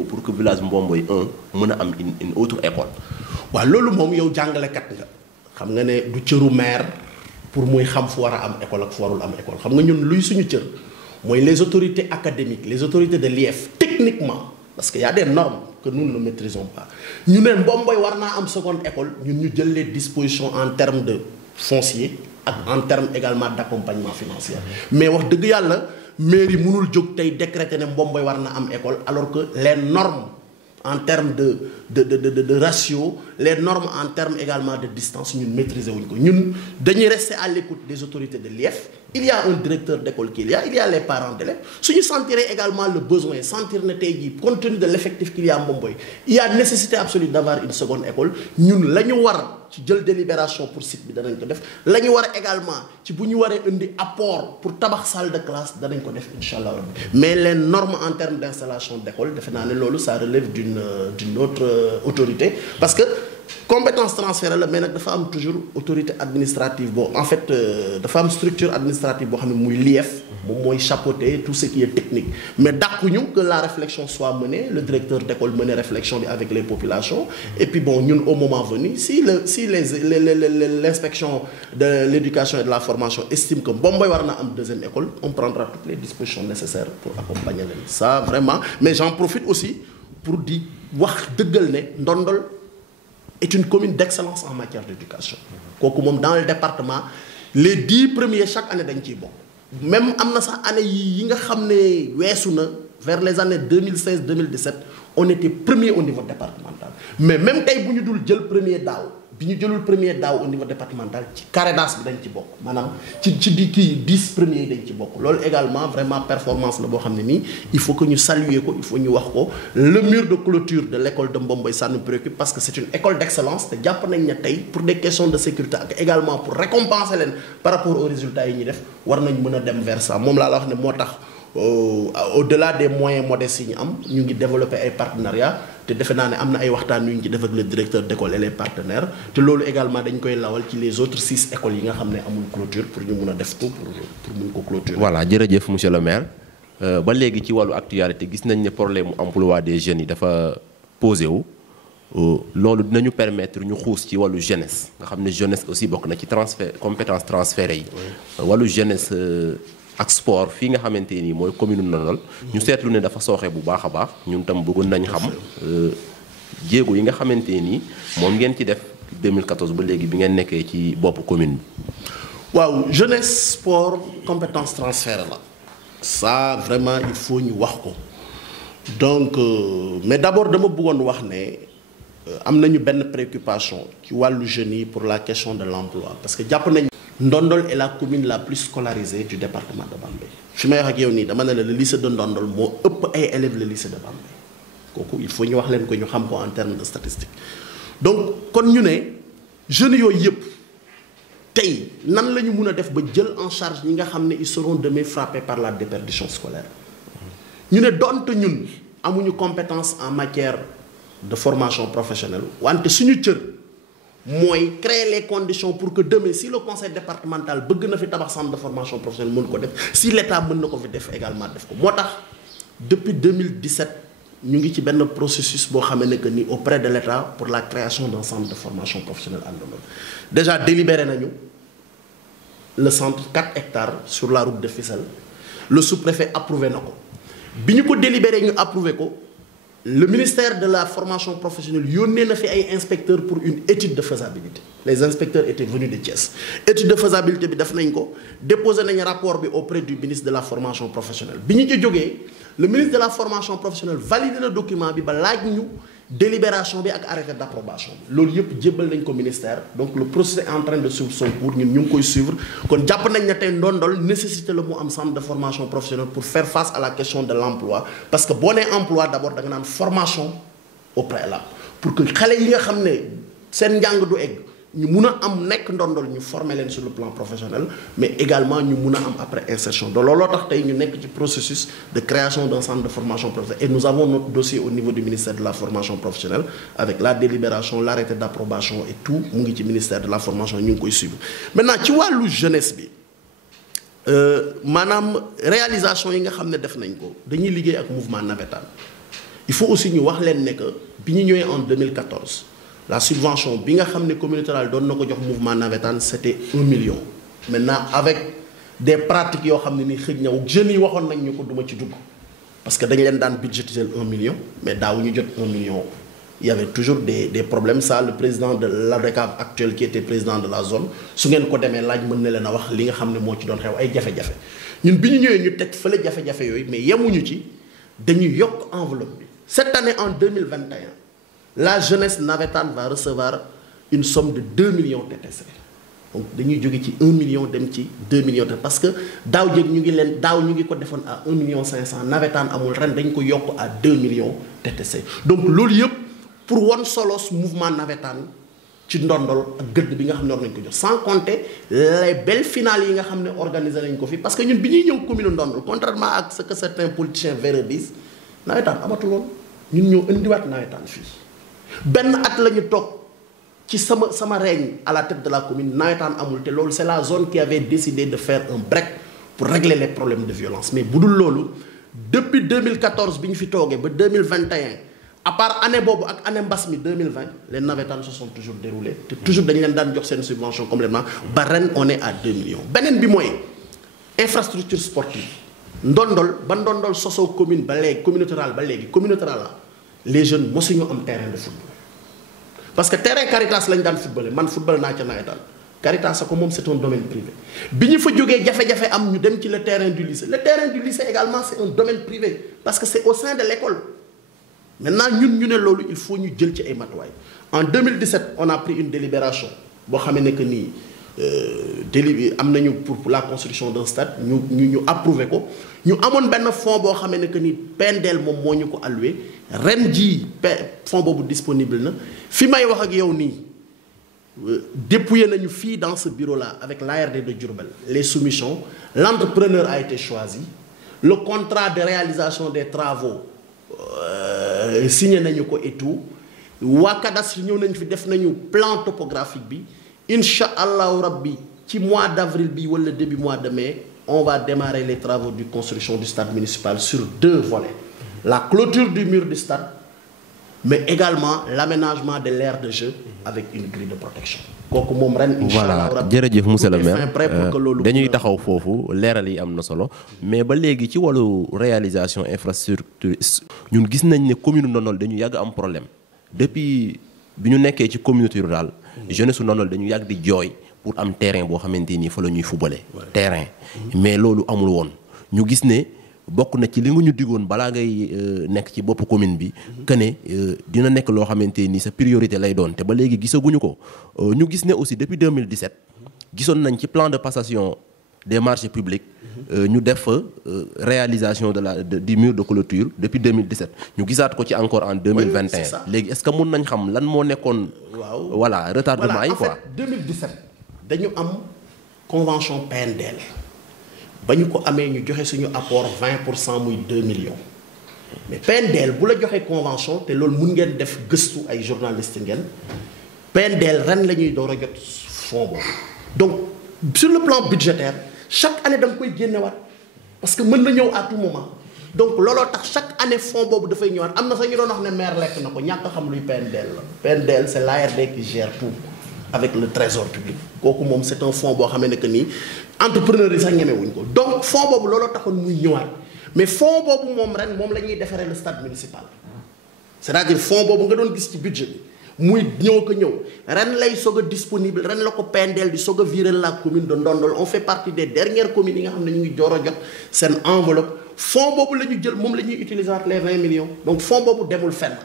pour que village Mbomboy 1 mën a am une autre école. waaw loolu moom yow jàngalekat nga. xam nga ne du cëru maire pour muy xam fu war a am école ak fu warul am école xam nga ñun luy suñu cër mooy les autorités académiques les autorités de l'IEF techniquement parce que y a des normes que nous ne maîtrisons pas ñu ne Mbomboy war naa am seconde école ñun ñu jël les dispositions en termes de foncier ak en termes également d'accompagnement financier mais wax dëgg yàlla mairie mënul jóg tey décréter ne Mbomboy war na am école alors que les normes en termes de ratio les normes en termes également de distance ñun maîtriser wuñ ko ñun dañuy rester à l'écoute des autorités de l'IEF il y a un directeur d'école qu'il y a les parents d'élèves suñu sentiree également le besoin sentir na tey jii compte tenu de l'effectif qu'il y a Mbomboy il y a nécessité absolue d'avoir une seconde école ñun la ñu war ci jël délibération pour site bi danañ ko def la ñu war également ci bu ñu waree indi apport pour tabax salle de classe danañ ko def inchallah mais les normes en termes d'installation d'école defe naa ne loolu ça relève d'une autre autorité parce que compétence transférée la mais nag dafa am toujours autorité administrative boo en fait dafa am structure administrative boo xam ne muy l'IEF moom mooy chapeauter tout ce qui est technique mais dàquñu que la réflexion soit menée le directeur d'école mener réflexion bi avec les populations et puis bon ñun au moment venu si l'inspection de l'éducation et de la formation estime que Mbomboy war na am deuxième école on prendra toutes les dispositions nécessaires pour accompagner leen ça vraiment mais j'en profite aussi pour di wax dëggal ne Ndondol est une commune d'excellence en matière d'éducation kooku moom dans le département les 10 premiers chaque année dañ ciy bokk même am na sax année yi nga xam ne weesu na vers les années 2016 2017 on était premier au niveau départemental mais même tey bu ñu dul jël premier daaw bi ñu jëlul premier daaw au niveau départemental ci carrédas bi dañ ci bokk maanaam ci di kii 10 premiers yi dañ ci bokk loolu également vraiment performance la boo xam ne nii il faut que ñu saluer ko il faut ñu wax ko le mur de clôture de l'école de Mbomboy ça nous préoccupe parce que c'est une école d'excellence te jàpp nañ ne tey pour des questions de sécurité ak également pour récompenser leen par rapport aux résultats yi ñuy def war nañ mën a dem vers ça moom laa la wax ne moo tax au-delà des moyens modestes yi ñu am ñu ngi développer ay partenariats te defe naa ne am na ay waxtaan yu ñu ci def ak le directeur d'école et les partenaires te loolu également dañ koy lawal ci les autres 6 écoles yi nga xam ne amul clôture pour ñu mun a def tout pour mun ko clôturer. voilà jërëjëf monsieur le maire ba léegi ci wàllu actualité gis nañ ne problème mu emploi des jeunes yi dafa posé wu loolu dinañu permettre ñu xuus ci wàllu jeunesse nga xam ne jeunesse aussi bokk na ci transfert compétence transférées yi wàllu jeunesse ak sport fii nga xamante ni mooy commune Ndondol ñu seetlu ne dafa sooxe bu baax a baax ñun tam bëggoon nañ xam jéego yi nga xamante ni moom ngeen ci def 2014 ba léegi bi ngeen nekkee ci bopp commune bi. waaw jeunesse sport compétence transfert la ça vraiment il faut ñu wax ko donc mais d'abord dama bëggoon wax ne am nañu benn préoccupation ci wàllu jeunes yi pour la question de l'emploi parce que jàpp nañ Ndondol est la commune la plus scolarisée du département de Bambey fi may wax ak yow nii dama ne la le lycée de Ndondol moo ëpp ay élèves le lycée de Bambey kooku il faut ñu wax leen ko ñu xam ko en termes de statistique donc kon ñu ne jeunes yooyu yëpp tey nan la ñu mun a def ba jël en charge ñi nga xam ne ils seront demain frappés par la déperdition scolaire ñu ne donte ñun amuñu compétence en matière de formation professionnelle wante suñu cër mooy créer les conditions pour que demain si le conseil départemental bëgg na fi tabax centre de formation professionnelle mën ko def si l'état mën na ko fi def également def ko moo tax depuis 2017 ñu ngi ci benn processus boo xamee ne que ni auprès de l'état pour la création d'un centre de formation professionnelle à Ndondol déjà délibéré nañu le centre 4 hectares sur la route de Fissel le sous-préfet approuvé na ko bi ñu ko délibéré ñu approuvé ko le ministère de la formation professionnelle yónnee na fi ay inspecteurs pour une étude de faisabilité les inspecteurs étaient venus de Thiès étude de faisabilité bi def nañ ko déposé nañ rapport bi auprès du ministre de la formation professionnelle bi ñu ci jógee le ministre de la formation professionnelle validé na document bi ba laaj ñu délibération bi ak arrêté d'approbation bi loolu yëpp jébbal nañ ko ministère donc le processus est en train de suivre son cours ñun ñu ngi koy suivre kon jàpp nañ ne tey Ndondol nécessité la mu am centre de formation professionnelle pour faire face à la question de l'emploi parce que boo nee emploi d'abord da nga naan formation au préalable pour que xale yi nga xam ne seen njàng du egg ñu mun a am nekk Ndondol ñu former leen sur le plan professionnel mais également ñu mun a am après insertion donc looloo tax tey ñu nekk ci processus de création d'un centre de formation professionnelle et nous avons notre dossier au niveau du ministère de la formation professionnelle avec la délibération l'arrêté d'approbation et tout mu ngi ci ministère de la formation ñu ngi koy suivre maintenant ci wàllu jeunesse bi maanaam réalisation yi nga xam ne def nañ ko dañuy liggéey ak mouvement navétane il faut aussi ñu wax leen ne que bi ñu ñëwee en 2014 la subvention bi nga xam ne communauté rurale doon na ko jox mouvement navétane c'était 1 million maintenant avec des pratiques yoo xam ne ni xëj na jeunes yi waxoon nañ ñu ko duma ci dugg parce que dañ leen daan budgétiser 1 million mais daaw ñu jot 1 million il y avait toujours des problèmes ça le président de l'ADECAV actuel qui était président de la zone su ngeen ko demee laaj mën na leen a wax li nga xam ne moo ci doon xew ay jafe-jafe ñun bi ñu ñëwee ñu teg fële jafe-jafe yooyu mais yemuñu ci dañuy yokk enveloppe bi cette année en 2021 la jeunesse navétane va recevoir une somme de 2 millions TTC donc dañuy jóge ci 1 million dem ci 2 millions parce que daaw jéeg ñu ngi ko defoon à 1 million 500 navétane amul ren dañ ko yokk à 2 millions TTC donc loolu yëpp pour wan solos mouvement navétane ci Ndondol ak gëdd bi nga xam ne war nañ ko jox sans compter les belles finales yi nga xam ne organiser nañ ko fi parce que ñun bi ñuy ñëw commune Ndondol contrairement ak ce que certains politiciens verrent disent navétane amatuloon ñun ñoo indiwaat navétane fii benn at la ñu toog ci sama règne à la tête de la commune nawetaan amul te loolu c'est la zone qui avait décidé de faire un break pour régler les problèmes de violence mais bu dul loolu depuis 2014 bi ñu fi toogee ba 2021 à part année boobu ak année mbas mi 2020 les navétanes se sont toujours déroulés te toujours dañu leen daan jox seen subvention complètement ba ren on est à 2 millions beneen bi mooy infrastructure sportive Ndondol ba Ndondol sosoo commune ba léegi communauté rurale ba léegi communauté rurale la les jeunes mosuñu am terrain de football parce que terrain Caritas lañ daan footballé man football naa ca nawetaan Caritas ko moom c'est un domaine privé bi ñu fa jógee jafe-jafe am ñu dem ci le terrain du lycée également c'est un domaine privé parce que c'est au sein de l'école maintenant ñun ñu ne loolu il faut ñu jël ci ay matuwaay en 2017 on a pris une délibération boo xamee ne que nii am nañu pour la construction d'un stade ñu approuvé ko ñu amoon benn fonds boo xamee ne que ni PNDL moom moo ñu ko alloué ren jii fonds boobu disponible na fi may wax ak yow nii dépouillé nañu fii dans ce bureau là avec l'ARD de Diourbel les soumissions l'entrepreneur a été choisi le contrat de réalisation des travaux signé nañu ko et tout waa cadastre ñëw nañu fi def nañu plan topographique bi incha allahu rabbi ci mois d'avril bi wala début mois de mai on va démarrer les travaux de construction du stade municipal sur 2 volets la clôture du mur du stade mais également l'aménagement de l'aire de jeu avec une grille de protection kooku moom ren. voilà jërëjëf monsieur le maire dañuy loolu taxaw foofu leeral yi am na solo mais ba léegi ci wàllu réalisation infrastructure ñun gis nañ ne commune Ndondol dañu yàgg am problème depuis bi ñu nekkee ci communauté rurale jeunesse su Ndondol dañu yàgg di jooy pour am terrain boo xamante ni fa la ñuy fubale terrain mais loolu amul woon ñu gis ne bokk na ci li nga ñu digoon balaa ngay nekk ci bopp commune bi que ne dina nekk loo xamante ni sa priorité lay doon te ba léegi gisaguñu ko ñu gis ne aussi depuis 2017 gisoon nañ ci plan de passation des marchés publics ñu def fa réalisation du mur de clôture depuis 2017 ñu gisaat ko ci encore en 2021 léegi est-ce que mun nañ xam lan moo nekkoon voilà retardement yi quoi. En fait 2017 dañu am convention PNDL ba ñu ko amee ñu joxe suñu apport 20% muy 2 millions mais PNDL bu la joxee convention te loolu mun ngeen def gëstu ay journalistes ngeen PNDL ren la ñuy door a jot fonds boobu donc sur le plan budgétaire chaque année da nga koy génnewaat parce que mën na ñëw à tout moment donc looloo tax chaque année fonds boobu dafay ñëwaat am na sax ñu doon wax ne maire lekk na ko ñàkk a xam luy PNDL la PNDL c'est l'ARD qui gère tout avec le trésor public kooku moom c'est un fonds boo xamee ne que nii entrepreneur yi sax ñemewuñ ko donc fonds boobu looloo taxoon muy ñëwaat mais fonds boobu moom ren moom la ñuy defaree le stade municipal c'est-à-dire fonds boobu nga doon gis ci budget bi muy ñëw ko ñëw ren lay soog a disponible ren la ko PNDL di soog a virer la commune de Ndondol on fait partie des dernières communes yi nga xam ne ñu ngi door a jot seen enveloppe fonds boobu la ñu jël moom la ñuy utiliser les 20 millions donc fonds boobu demul fenn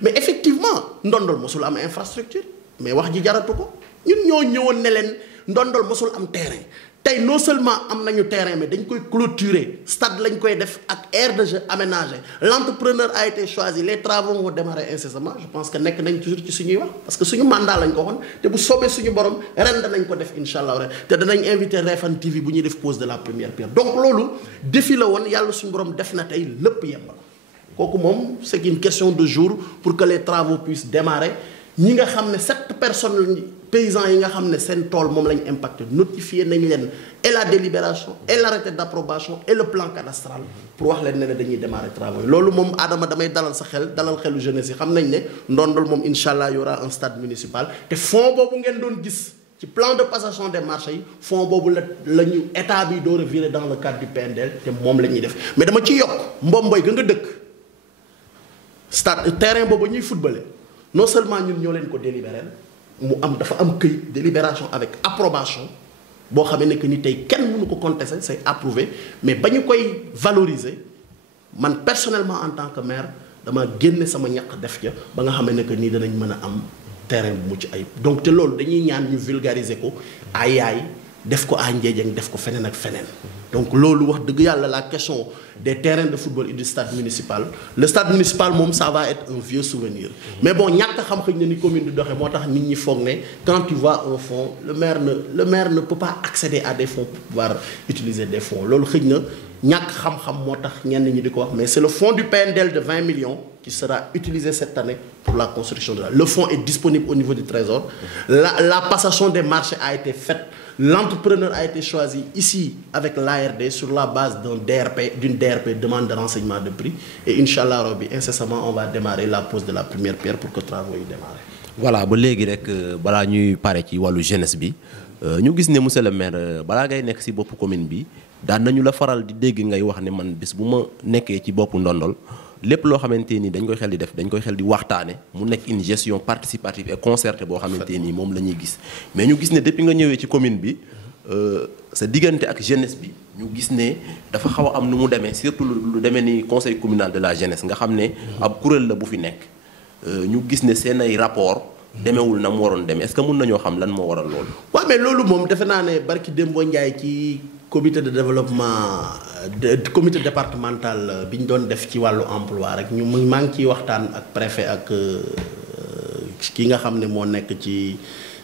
mais effectivement Ndondol mosul am infrastructure mais wax ji jaratu ko ñun ñoo ñëwoon ne leen Ndondol mosul am terrain tey non seulement am nañu terrain mais dañ koy clôturer stade lañ koy def ak aire de jeu aménagé l'entrepreneur a été choisi les travaux vont démarrer incessamment je pense que nekk nañ toujours ci suñuy wax parce que suñu mandat lañ ko waxoon te bu soobee suñu borom ren danañ ko def incha allah ren te danañ invité Refane TV bu ñuy def pose de la première pierre donc loolu défi la woon yàlla suñu borom def na tey lépp yemb kooku moom c'est une question de jour pour que les travaux puissent démarrer ñi nga xam ne 7 personnes paysans yi nga xam ne seen tool moom la ñu impacté notifié nañ leen et la délibération et l'arrêté d'approbation et le plan cadastral pour wax leen ne dañuy démarrer travaux loolu moom Adama damay dalal sa xel dalal xelu jeunesse yi xam nañ ne Ndondol moom incha allah y aura un stade municipal te fonds boobu ngeen doon gis ci plan de passation des marchés yi fonds boobu la ñu état bi door a virer dans le cadre du PNDL te moom la ñuy def mais dama ci yokk Mbomboy ga nga dëkk stade terrain boobu ñuy footballé non seulement ñun ñoo leen ko délibéré mu am dafa am këyit délibération avec approbation boo xamee ne que ni tey kenn mënu ko contester c'est approuvé mais ba ñu koy valoriser man personnellement en tant que maire dama génne sama ñaq def ca ba nga xamee ne que nii danañ mën a am terrain bu mucc ayib donc te loolu dañuy ñaan ñu vulgariser ko ay yaay def ko à Ndiédiène def ko feneen ak feneen donc loolu wax dëgg yàlla la question des terrains de football et du stade municipal le stade municipal moom ça va être un vieux souvenir mais bon ñàkk xam xëy na ni commune di doxee moo tax nit ñi foog ne quand tu vois un fonds le maire ne peut pas accéder à des fonds pour pouvoir utiliser des fonds loolu xëy na ñàkk xam-xam moo tax ñenn ñi di ko wax mais c'est le fonds du PNDL de 20 millions qui sera utilisé cette année pour la construction de le fonds est disponible au niveau du trésor la passation des marchés a été faite. L'entrepreneur a été choisi ici avec l'ARD sur la base d'une DRP, demande de renseignement de prix. Et Inch'Allah Rabbi, incessamment, on va démarrer la pose de la première pierre pour que les travaux y démarrent. Voilà, ba léegi rek balaa ñuy pare ci wàllu jeunesse bi ñu gis ne monsieur le maire balaa ngay nekk ci boppu commune bi daan nañu la faral di dégg ngay wax ne man bis bu ma nekkee ci boppu Ndondol lépp loo xamante ni dañ koy xel di def dañ koy xel di waxtaane mu nekk une gestion participative et concertée boo xamante ni moom la ñuy gis mais ñu gis ne depuis nga ñëwee ci commune bi sa diggante ak jeunesse bi ñu gis ne dafa xaw a am nu mu demee surtout lu demee ni conseil communal de la jeunesse nga xam ne ab kuréel la bu fi nekk ñu gis ne seen ay rapport demewul na mu waroon demee est-ce que mën nañoo xam lan moo waral loolu. waaw mais loolu moom defe naa ne barki Dembo Ndiaye ci comité de développement comité départemental bi ñu doon def ci wàllu emploi rek ñu maa ngi ciy waxtaan ak préfet ak ki nga xam ne moo nekk ci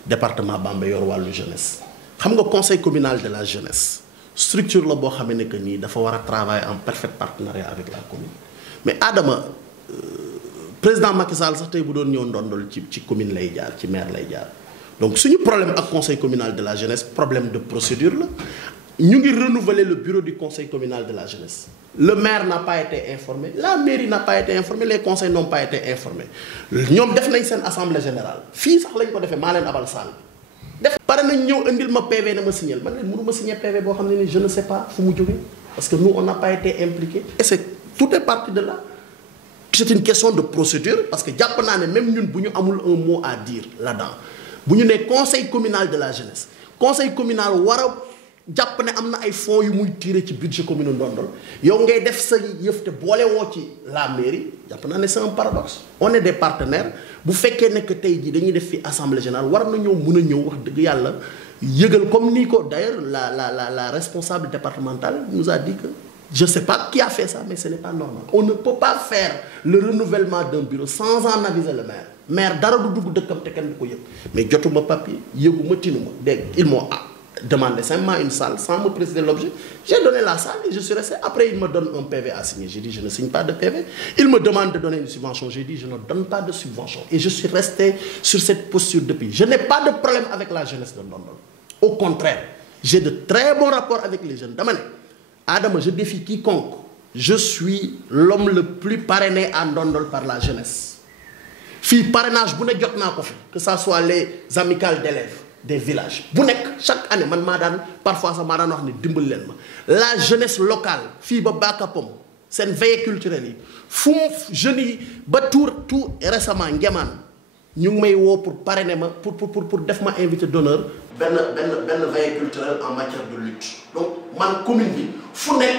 département Bambey yor wàllu jeunesse. xam nga conseil communal de la jeunesse structure la boo xamee ne que nii dafa war a travailler en parfait partenariat avec la commune mais Adama président Macky Sall sax tey bu doon ñëw Ndondol ci commune lay jaar ci maire lay jaar donc suñu problème ak conseil communal de la jeunesse problème de procédure la. ñu ngi renouveler le bureau du conseil communal de la jeunesse le maire n'a pas été informé la mairie n'a pas été informée les conseils n'ont pas été informés ñoom def nañ seen assemblée générale fii sax lañ ko defee maa leen abal salle def pare nañ ñëw indil ma PV na ma signer man leen mënu ma signer PV boo xam ne ni je ne sais pas fu mu jógee parce que nous on n'a pas été impliqués et tout est parti de là. C'est une question de procédure parce que jàpp naa ne même ñun bu ñu amul un mot à dire là-dedans bu ñu nee conseil communal de la jeunesse conseil communal war a jàpp ne am na ay fonds yu muy tiré ci budget commune Ndondol yow ngay def sa yëf te boole woo ci la mairie jàpp naa ne c'est un paradoxe. On est des partenaires bu fekkee ne que tey jii dañuy def fi assemblée générale war na ñëw mën a ñëw wax dëgg yàlla yëgal comme ni ko d'ailleurs la responsable départementale nous a dit que. Je ne sais pas qui a fait ça, mais ce n'est pas normal. On ne peut pas faire le renouvellement d'un bureau sans en aviser le maire. Maire dara du dugg dëkkam te kenn du ko yëg mais jotuma papier yëguma tinuma dégg ils m'ont demandé simplement une salle sans me préciser l'objet. J'ai donné la salle et je suis resté. Après, ils me donnent un PV à signer. J'ai dit, je ne signe pas de PV. Ils me demandent de donner une subvention. J'ai dit, je ne donne pas de subvention. Et je suis resté sur cette posture depuis. Je n'ai pas de problème avec la jeunesse de Ndondol. Au contraire, j'ai de très bons rapports avec les jeunes. Adama, je défie quiconque. Je suis l'homme le plus parrainé à Ndondol par la jeunesse. Fille parrainage, que ce soit les amicales d'élèves des villages. Chaque année, parfois ça m'a dit la jeunesse locale, fille Bakapom, c'est une veille culturelle. Fou, jeunes, tout récemment, nous m'avons pour parrainer pour défendre invité d'honneur ben veille culturelle en matière de lutte. Donc, man commune bi fu nek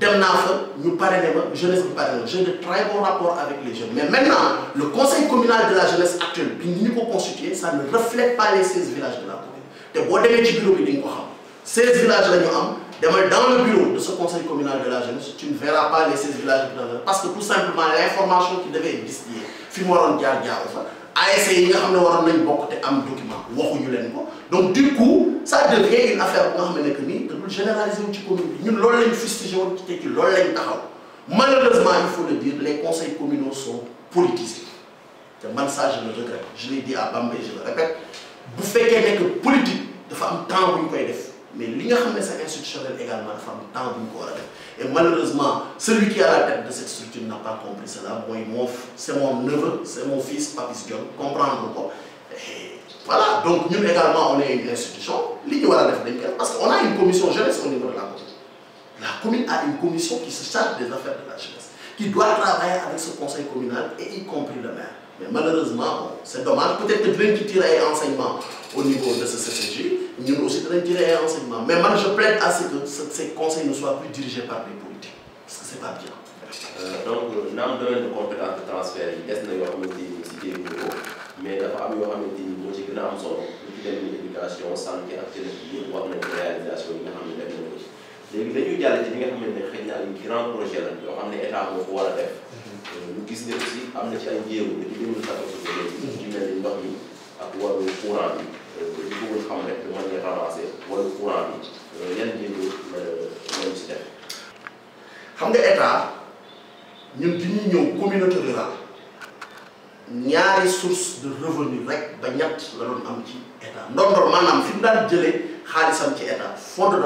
dem na fa ñu parrainer ma jeunesse bi parrainer. J'ai de très bons rapports avec les jeunes. Mais maintenant, le conseil communal de la jeunesse actuel bi ñu ko constitué, ça ne reflète pas les 16 villages de la commune. Té bo démé ci bureau bi di nga ko xam. 16 villages la ñu am. Dans le bureau de ce conseil communal de la jeunesse, tu ne verras pas les 16 villages parce que tout simplement l'information qui devait être distillée, ASC yi nga xam ne waroon nañ bokk te am document waxuñu leen ko donc du coup ça devient une affaire bu nga xam ne que nii da dul généraliser wu ci commune bi ñun loolu lañ fustigé woon ci tekki loolu lañ taxaw malheureusement il faut le dire les conseils communaux sont politisés te man ça je le regrette je l'ai dit à Bambey je le répète bu fekkee nekk politique dafa am temps bu ñu koy def mais li nga xam ne c'est institutionnel également dafa am temps bu ñu ko war a def et malheureusement celui qui est à la tête de cette structure n'a pas compris cela. C'est mon neveu, c'est mon fils, Papis John, comprendre quoi. Voilà, donc nous également on est une institution, parce qu'on a une commission jeunesse au niveau de la commune. La commune a une commission qui se charge des affaires de la jeunesse, qui doit travailler avec ce conseil communal et y compris le maire. Mais malheureusement, bon, c'est dommage, peut-être que Dren qui tire un enseignement au niveau de ce CCJ, nous aussi Dren tirer un enseignement. Mais moi je plaide à ce que ces conseils ne soient plus dirigés par des politiques, parce que c'est pas bien. Donc, dans le domaine de compétences de transfert, il y a des gens qui ont mais il y a des gens qui ont solo, l'éducation, santé, activité, ou la réalisation de l'éducation. Les gens qui ont un grand projet, qui ont un état de pouvoir à faire. Nous avons aussi un jéego depuis 2014 ci mel ni ndox mi ak wàllu courant bi di bëggoon xam rek de manière avancée wàllu courant bi yan jéego lañ ci def. xam nga état ñun bi ñuy ñëw communauté rurale ñaari source de revenu rek ba ñett la doon am ci état Ndondol maanaam fi mu daan jëlee xaalisam ci état fonds de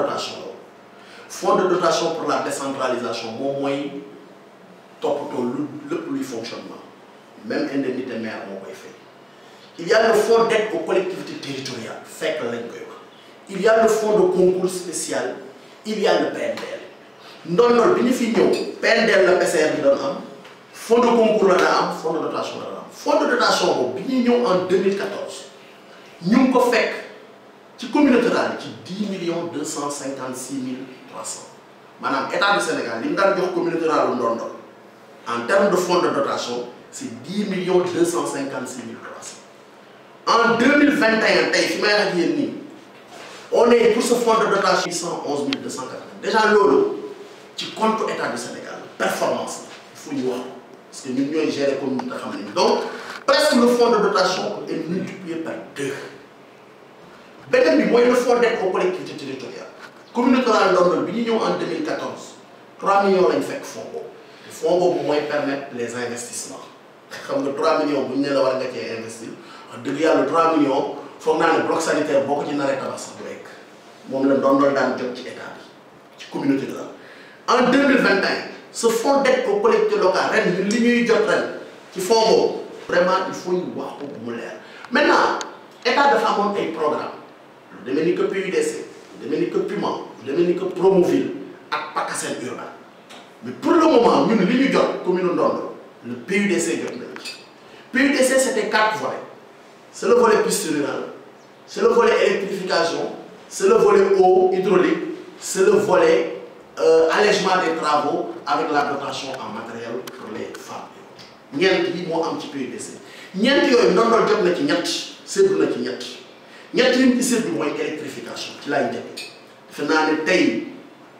dotation pour la décentralisation moom mooy toppatoo lépp luy fonctionnement même indemnité maire moo koy fay. Il y a le fonds d'aide aux collectivités territoriales fekk lañ koy wax il y a le fonds de concours spécial il y a le PNDL Ndondol bi ñu fi ñëw PNDL la PCR bi doon am fonds de concours la daa am fonds de dotation la daa am fonds de dotation boobu bi ñuy ñëw en 2014 ñu ngi ko fekk ci communauté rurale ci 10,256,300 maanaam état du Sénégal li mu daan jox communauté rurale Ndondol en termes de fonds de dotation, c'est 10,256,300. En 2021, on est pour ce fonds de dotation 111,280. Déjà, l'eau, tu comptes l'État du Sénégal, performance, il faut y voir. Parce que nous avons géré comme nous avons. Donc, presque le fonds de dotation est multiplié par 2. Le fonds d'aide aux collectivités territoriales. Communauté rurale Ndondol, en 2014, 3 millions de fonds. Le fonds permet les investissements. Comme le 3 millions, vous avez investir. De le 3 millions, il faut que le bloc sanitaire beaucoup de n'arrête pas ça. Mon le Ndondol dans le État, la communauté là. En 2021, ce fonds d'aide aux collectivités locales, qui font vraiment, il faut y voir pour l'air. Maintenant, état dafa amoon ay programme lu demee ni que PUDC lu demee ni que Puma lu demee ni que Promoville ak PACASEN urbain mais pour le moment ñun li ñu jot commune Ndondol le PUDC jot nañu ci. PUDC c'était 4 volets c'est le volet piste rurale c'est le volet électrification c'est le volet eau hydraulique c'est le volet allègement des travaux avec la dotation en matériel pour les femmes ñeent yi moo am ci PUDC ñeent yooyu Ndondol jot na ci ñett séddu na ci ñett yi ñu ci séddu mooy électrification ci laay njëkk defe naa ne tey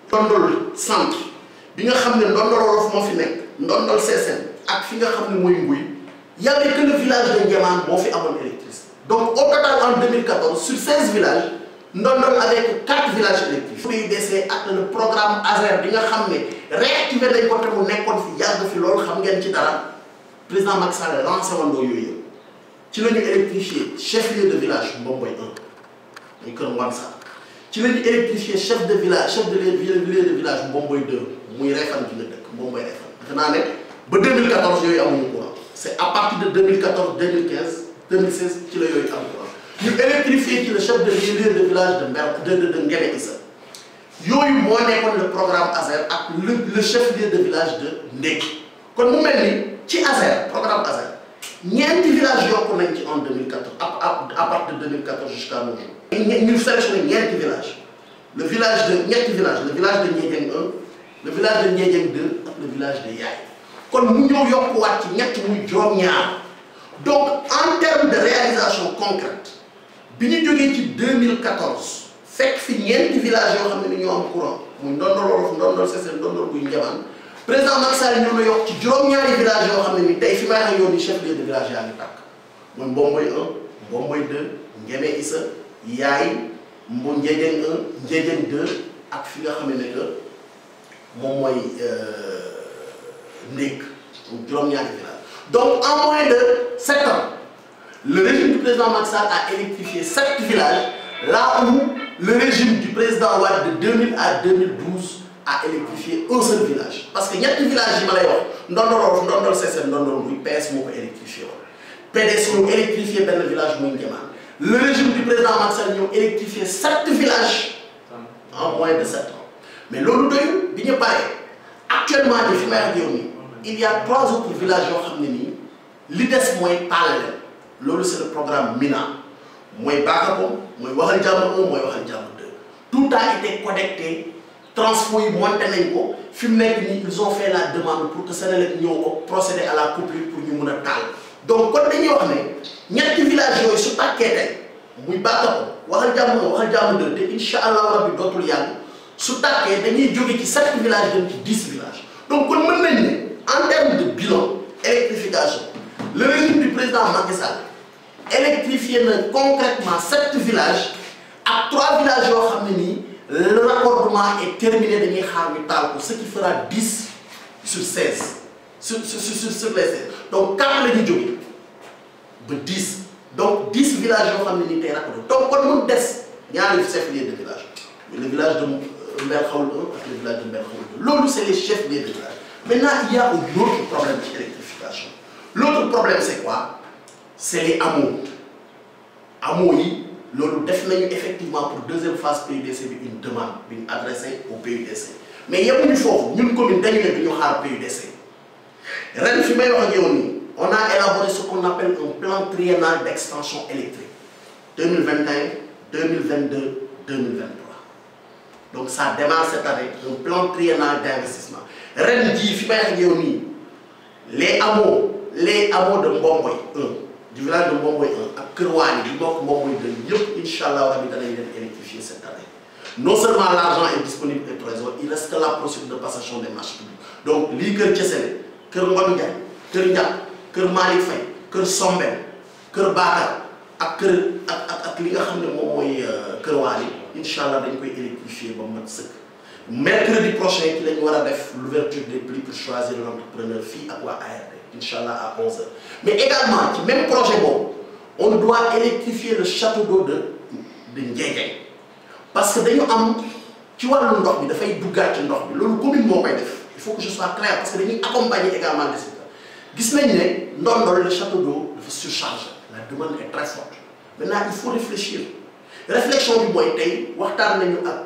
Ndondol centre bi nga xam ne Ndondol Wolof moo fi nekk Ndondol Sessène ak fi nga xam ne mooy Nguy y avait que le village de Ndiémane moo fi amoon électricité donc au total en 2014 sur 16 villages Ndondol avec 4 villages électriques. PUDC ak le programme ASER bi nga xam ne réactivé nañ ko te mu nekkoon fi yàgg fi loolu xam ngeen ci dara président Macky Sall lancé woon yooyu yëpp ci la ñu électrifié chef-lieu de village Mbomboy 1 muy Kër Mwansa ci la ñu électrifié chef de village Mbomboy 2 muy Refane bi nga dëkk Mbomboy Refane defe naa ne ba 2014 yooyu amuñu courant c'est à partir de 2014 2015 2016 ci la yooyu am courant ñu électrifié ci le chef de village de Nguémé Issa yooyu moo nekkoon le programme ASER ak le chef-lieu de village de Ndéki kon mu mel ni ci ASER programme ASER ñeenti village yokku nañ ci en 2014 à partir de 2014 jusqu'à nos jours. ñu sélectionné ñeenti village le village de ñetti village le village de Ndiédiène 1 le village de Ndiédiène 2 ak le village de Yaay kon mu ñëw yokkuwaat ci ñett muy juróom-ñaar donc en termes de réalisation concrète bi ñu jógee ci 2014 fekk fi ñeenti village yoo xam ne ni ñoo am courant muy Ndondol Wolof Ndondol Sessène Ndondol Nguy Ndiémane président Macky Sall ñoo na yokk ci juróom-ñaari village yoo xam ne ni tey fi may wax yoon ni chef-lieu de village yaa ngi tàkk muy Mbomboy 1 Mbomboy 2 Nguémé Issa Yaay Ndiédiène 1 Ndiédiène 2 ak fi nga xam ne que moom mooy Ndék juróom-ñaari village donc en moins de 7 ans le régime du président Macky Sall a électrifié 7 villages là où le régime du président Wade de 2000 à 2012 a électrifié un seul village parce que ñetti villages yi ma lay wax Ndondol Wolof Ndondol Sessène Ndondol Nguy PS moo ko électrifié woon PDS ñoo électrifié benn village muy Ndiémane le régime du président Macky Sall ñoo électrifié 7 villages en moins de 7 ans mais loolu doyul bi ñu paree actuellement ni fi may wax yow nii il y a 3 autres villages yoo xam ne nii li des mooy taal leen loolu c'est le programme MINA mooy Bakapom mooy Waxal Jàmm 1 mooy Waxal Jàmm 2 tout a été connecté transfo yi monté nañ ko fi mu nekk nii ils ont fait la demande pour que Senelec ñëw ko procéder à la coupure pour ñu mun a taal donc kon dañuy wax ne ñetti village yooyu su tàkkee tey muy Bakapom Waxal Jàmm 1 Waxal Jàmm 2 te incha allah rabbi dootul yàgg su tàkkee dañuy jóge ci 7 villages dem ci 10 villages donc kon mën nañ ne en termes de bilan électrification le régime du président Macky Sall électrifié na concrètement 7 villages ak 3 villages yoo xam ne nii le raccordement est terminé dañuy xaar ñu taal ko ce qui fera 10 sur 16 sur les 16 donc 4 la ñuy jógee ba 10 donc 10 villages yoo xam ne nii tey raccordé donc kon mun des ñaari chefs-lieux de village le village de Mbel Xawul 1 ak le village de Mbel Xawul 2 loolu c'est les chefs-lieux de village maintenant il y a un autre problème ci électrification l'autre problème c'est quoi c'est les hameaux hameaux yi loolu def nañu effectivement pour deuxième phase PUDC bi une demande bi ñu adressée au PUDC mais yemuñu foofu ñun commune dañu ne duñu xaar PUDC ren fi may wax ak yow nii on a élaboré ce qu'on appelle un plan triennal d'extension électrique 2021 2022 2023 donc ça démarre cette année un plan triennal d'investissement ren jii fi may wax ak yow nii les hameaux de Mbomboy 1 du village de Mbomboy 1 ak Kër Waly bi bokk Mbomboy 2 yëpp incha allah rabi danañ leen électrifier cette année non seulement l'argent est disponible au trésor il reste que la procédure de passation des marchés publics donc lii Kër Thiesene Kër Ngom Ndiaye Kër Ndiak Kër Malick Faye Kër Sombène Kër Bakar ak Kër ak li nga xam ne moom mooy Kër Waly incha allah dañ koy électrifier ba mat sëkk mercredi prochain ci lañ war a def l'ouverture des prix pour choisir l'entrepreneur fii ak waa ARD Inch'Allah à 11h. Mais également, ci même projet bon, on doit électrifier le château d'eau de Ndiédiène. Parce que dañu am ci wàllu ndox bi dafay duggaat ci ndox bi loolu commune moo koy def il faut que je sois clair parce que dañuy accompagner également des secteurs gis nañ ne Ndondol le château d'eau dafa surchargé la demande est très forte maintenant il faut réfléchir réflexion bi mooy tey waxtaan nañu ak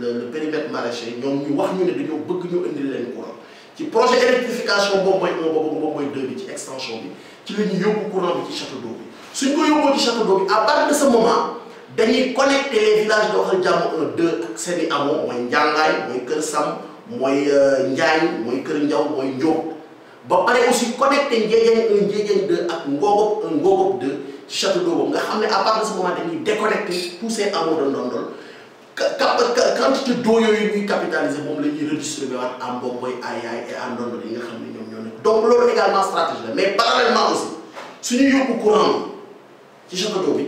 le périmètre maraîcher ñoom ñu wax ñu ne dañoo bëgg ñu indil leen courant ci projet électrification boobu mooy 1 boobu mooy 2 bi ci extension bi ci la ñu yóbbu courant bi ci château d'eau bi suñ ko yóbboo ci château d'eau bi à partir de ce moment dañuy connecter les villages de Waxal Jàmm 1 2 ak seeni amoo mooy Njàngaay mooy Kër Sam mooy Njaañ mooy Kër Njaw mooy Njóob ba pare aussi connecter Ndiédiène 1 Ndiédiène 2 ak Ngogop 1 Ngogop 2 ci château d'eau boobu nga xam ne à partir de ce moment dañuy déconnecter tous ces hameaux de Ndondol quantité d'eau yooyu ñuy capitaliser moom la ñuy redistribuer waat à Mbomboy à Yaay et à Ndondol yi nga xam ne ñoom ñoo nekk donc loolu également stratégie la mais parallèlement aussi suñu yóbbu courant ci château d'eau bi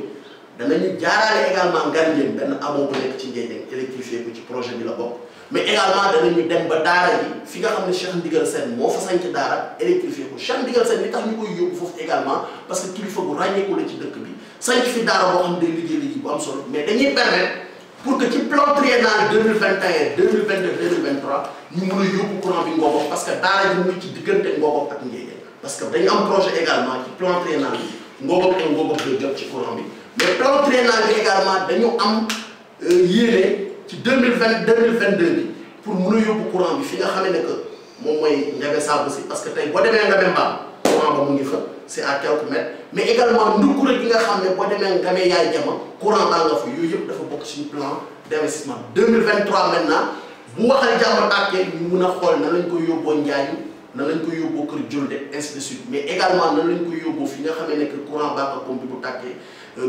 danañu jaaraale également Ngarndien benn amoo bu nekk ci Ndiédiène électrifié ko ci projet bi la bokk mais également danañu dem ba daara ji fi nga xam ne Cheikh Ndigal Sène moo fa sanc daara électrifié ko Cheikh Ndigal Sène li tax ñu koy yóbbu foofu également parce que kilifa bu ràññeeku la ci dëkk bi sanc fi daara boo xam ne day liggéey bu am solo mais dañuy permettre pour que ci plan triennal 2021 2022 2023 ñu mën a yóbbu courant bi Ngogop parce que daara ji mu ngi ci diggante Ngogop ak Ndiédiène parce que dañu am projet également ci plan triennal bi Ngogop ak Ngogop de jot ci courant bi mais plan triennal bi également dañu am yéene ci 2022 bi pour mën a yóbbu courant bi fi nga xamee ne que moom mooy Ndiaga Saabu si parce que tey boo demee Ngame Mbaam courant ba mu ngi fa c'est à quelques mètres mais également Ndoukouré gi nga xam ne boo demee Ngame Yaay Jama courant baa nga fa yooyu yëpp dafa bokk suñu plan d'investissement 2023 maintenant bu Waxal Jàmm tàkkee ñu mun a xool nan lañ koy yóbboo Njaañ nan lañ koy yóbboo Kër Julde ainsi de suite mais également nan lañ koy yóbboo fi nga xamee ne que courant baa nga pompe bi bu tàkkee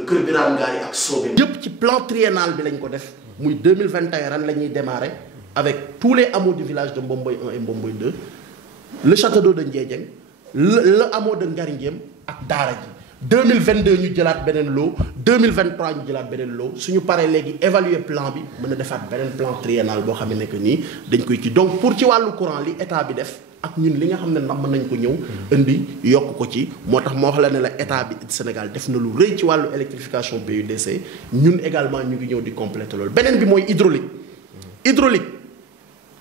Kër Birame Ngaari ak Sobé. yëpp ci plan triennal bi lañ ko def muy 2021 ren la ñuy démarrer avec tous les hameaux du village de Mbomboy 1 et Mbomboy 2 le château d'eau de Ndiédiène le hameau de Ngarndien ak daara ji 2022 ñu jëlaat beneen lot 2023 ñu jëlaat beneen lot suñu paree léegi évaluer plan bi mën a defaat beneen plan triennal boo xam ne que nii dañ koy ci donc pour ci wàllu courant li état bi def ak ñun li nga xam ne mën nañ ko ñëw indi yokk ko ci moo tax moo wax la ne la état bi Sénégal def na lu rëy ci wàllu électrification PUDC ñun également ñu ngi ñëw di compléter loolu beneen bi mooy hydraulique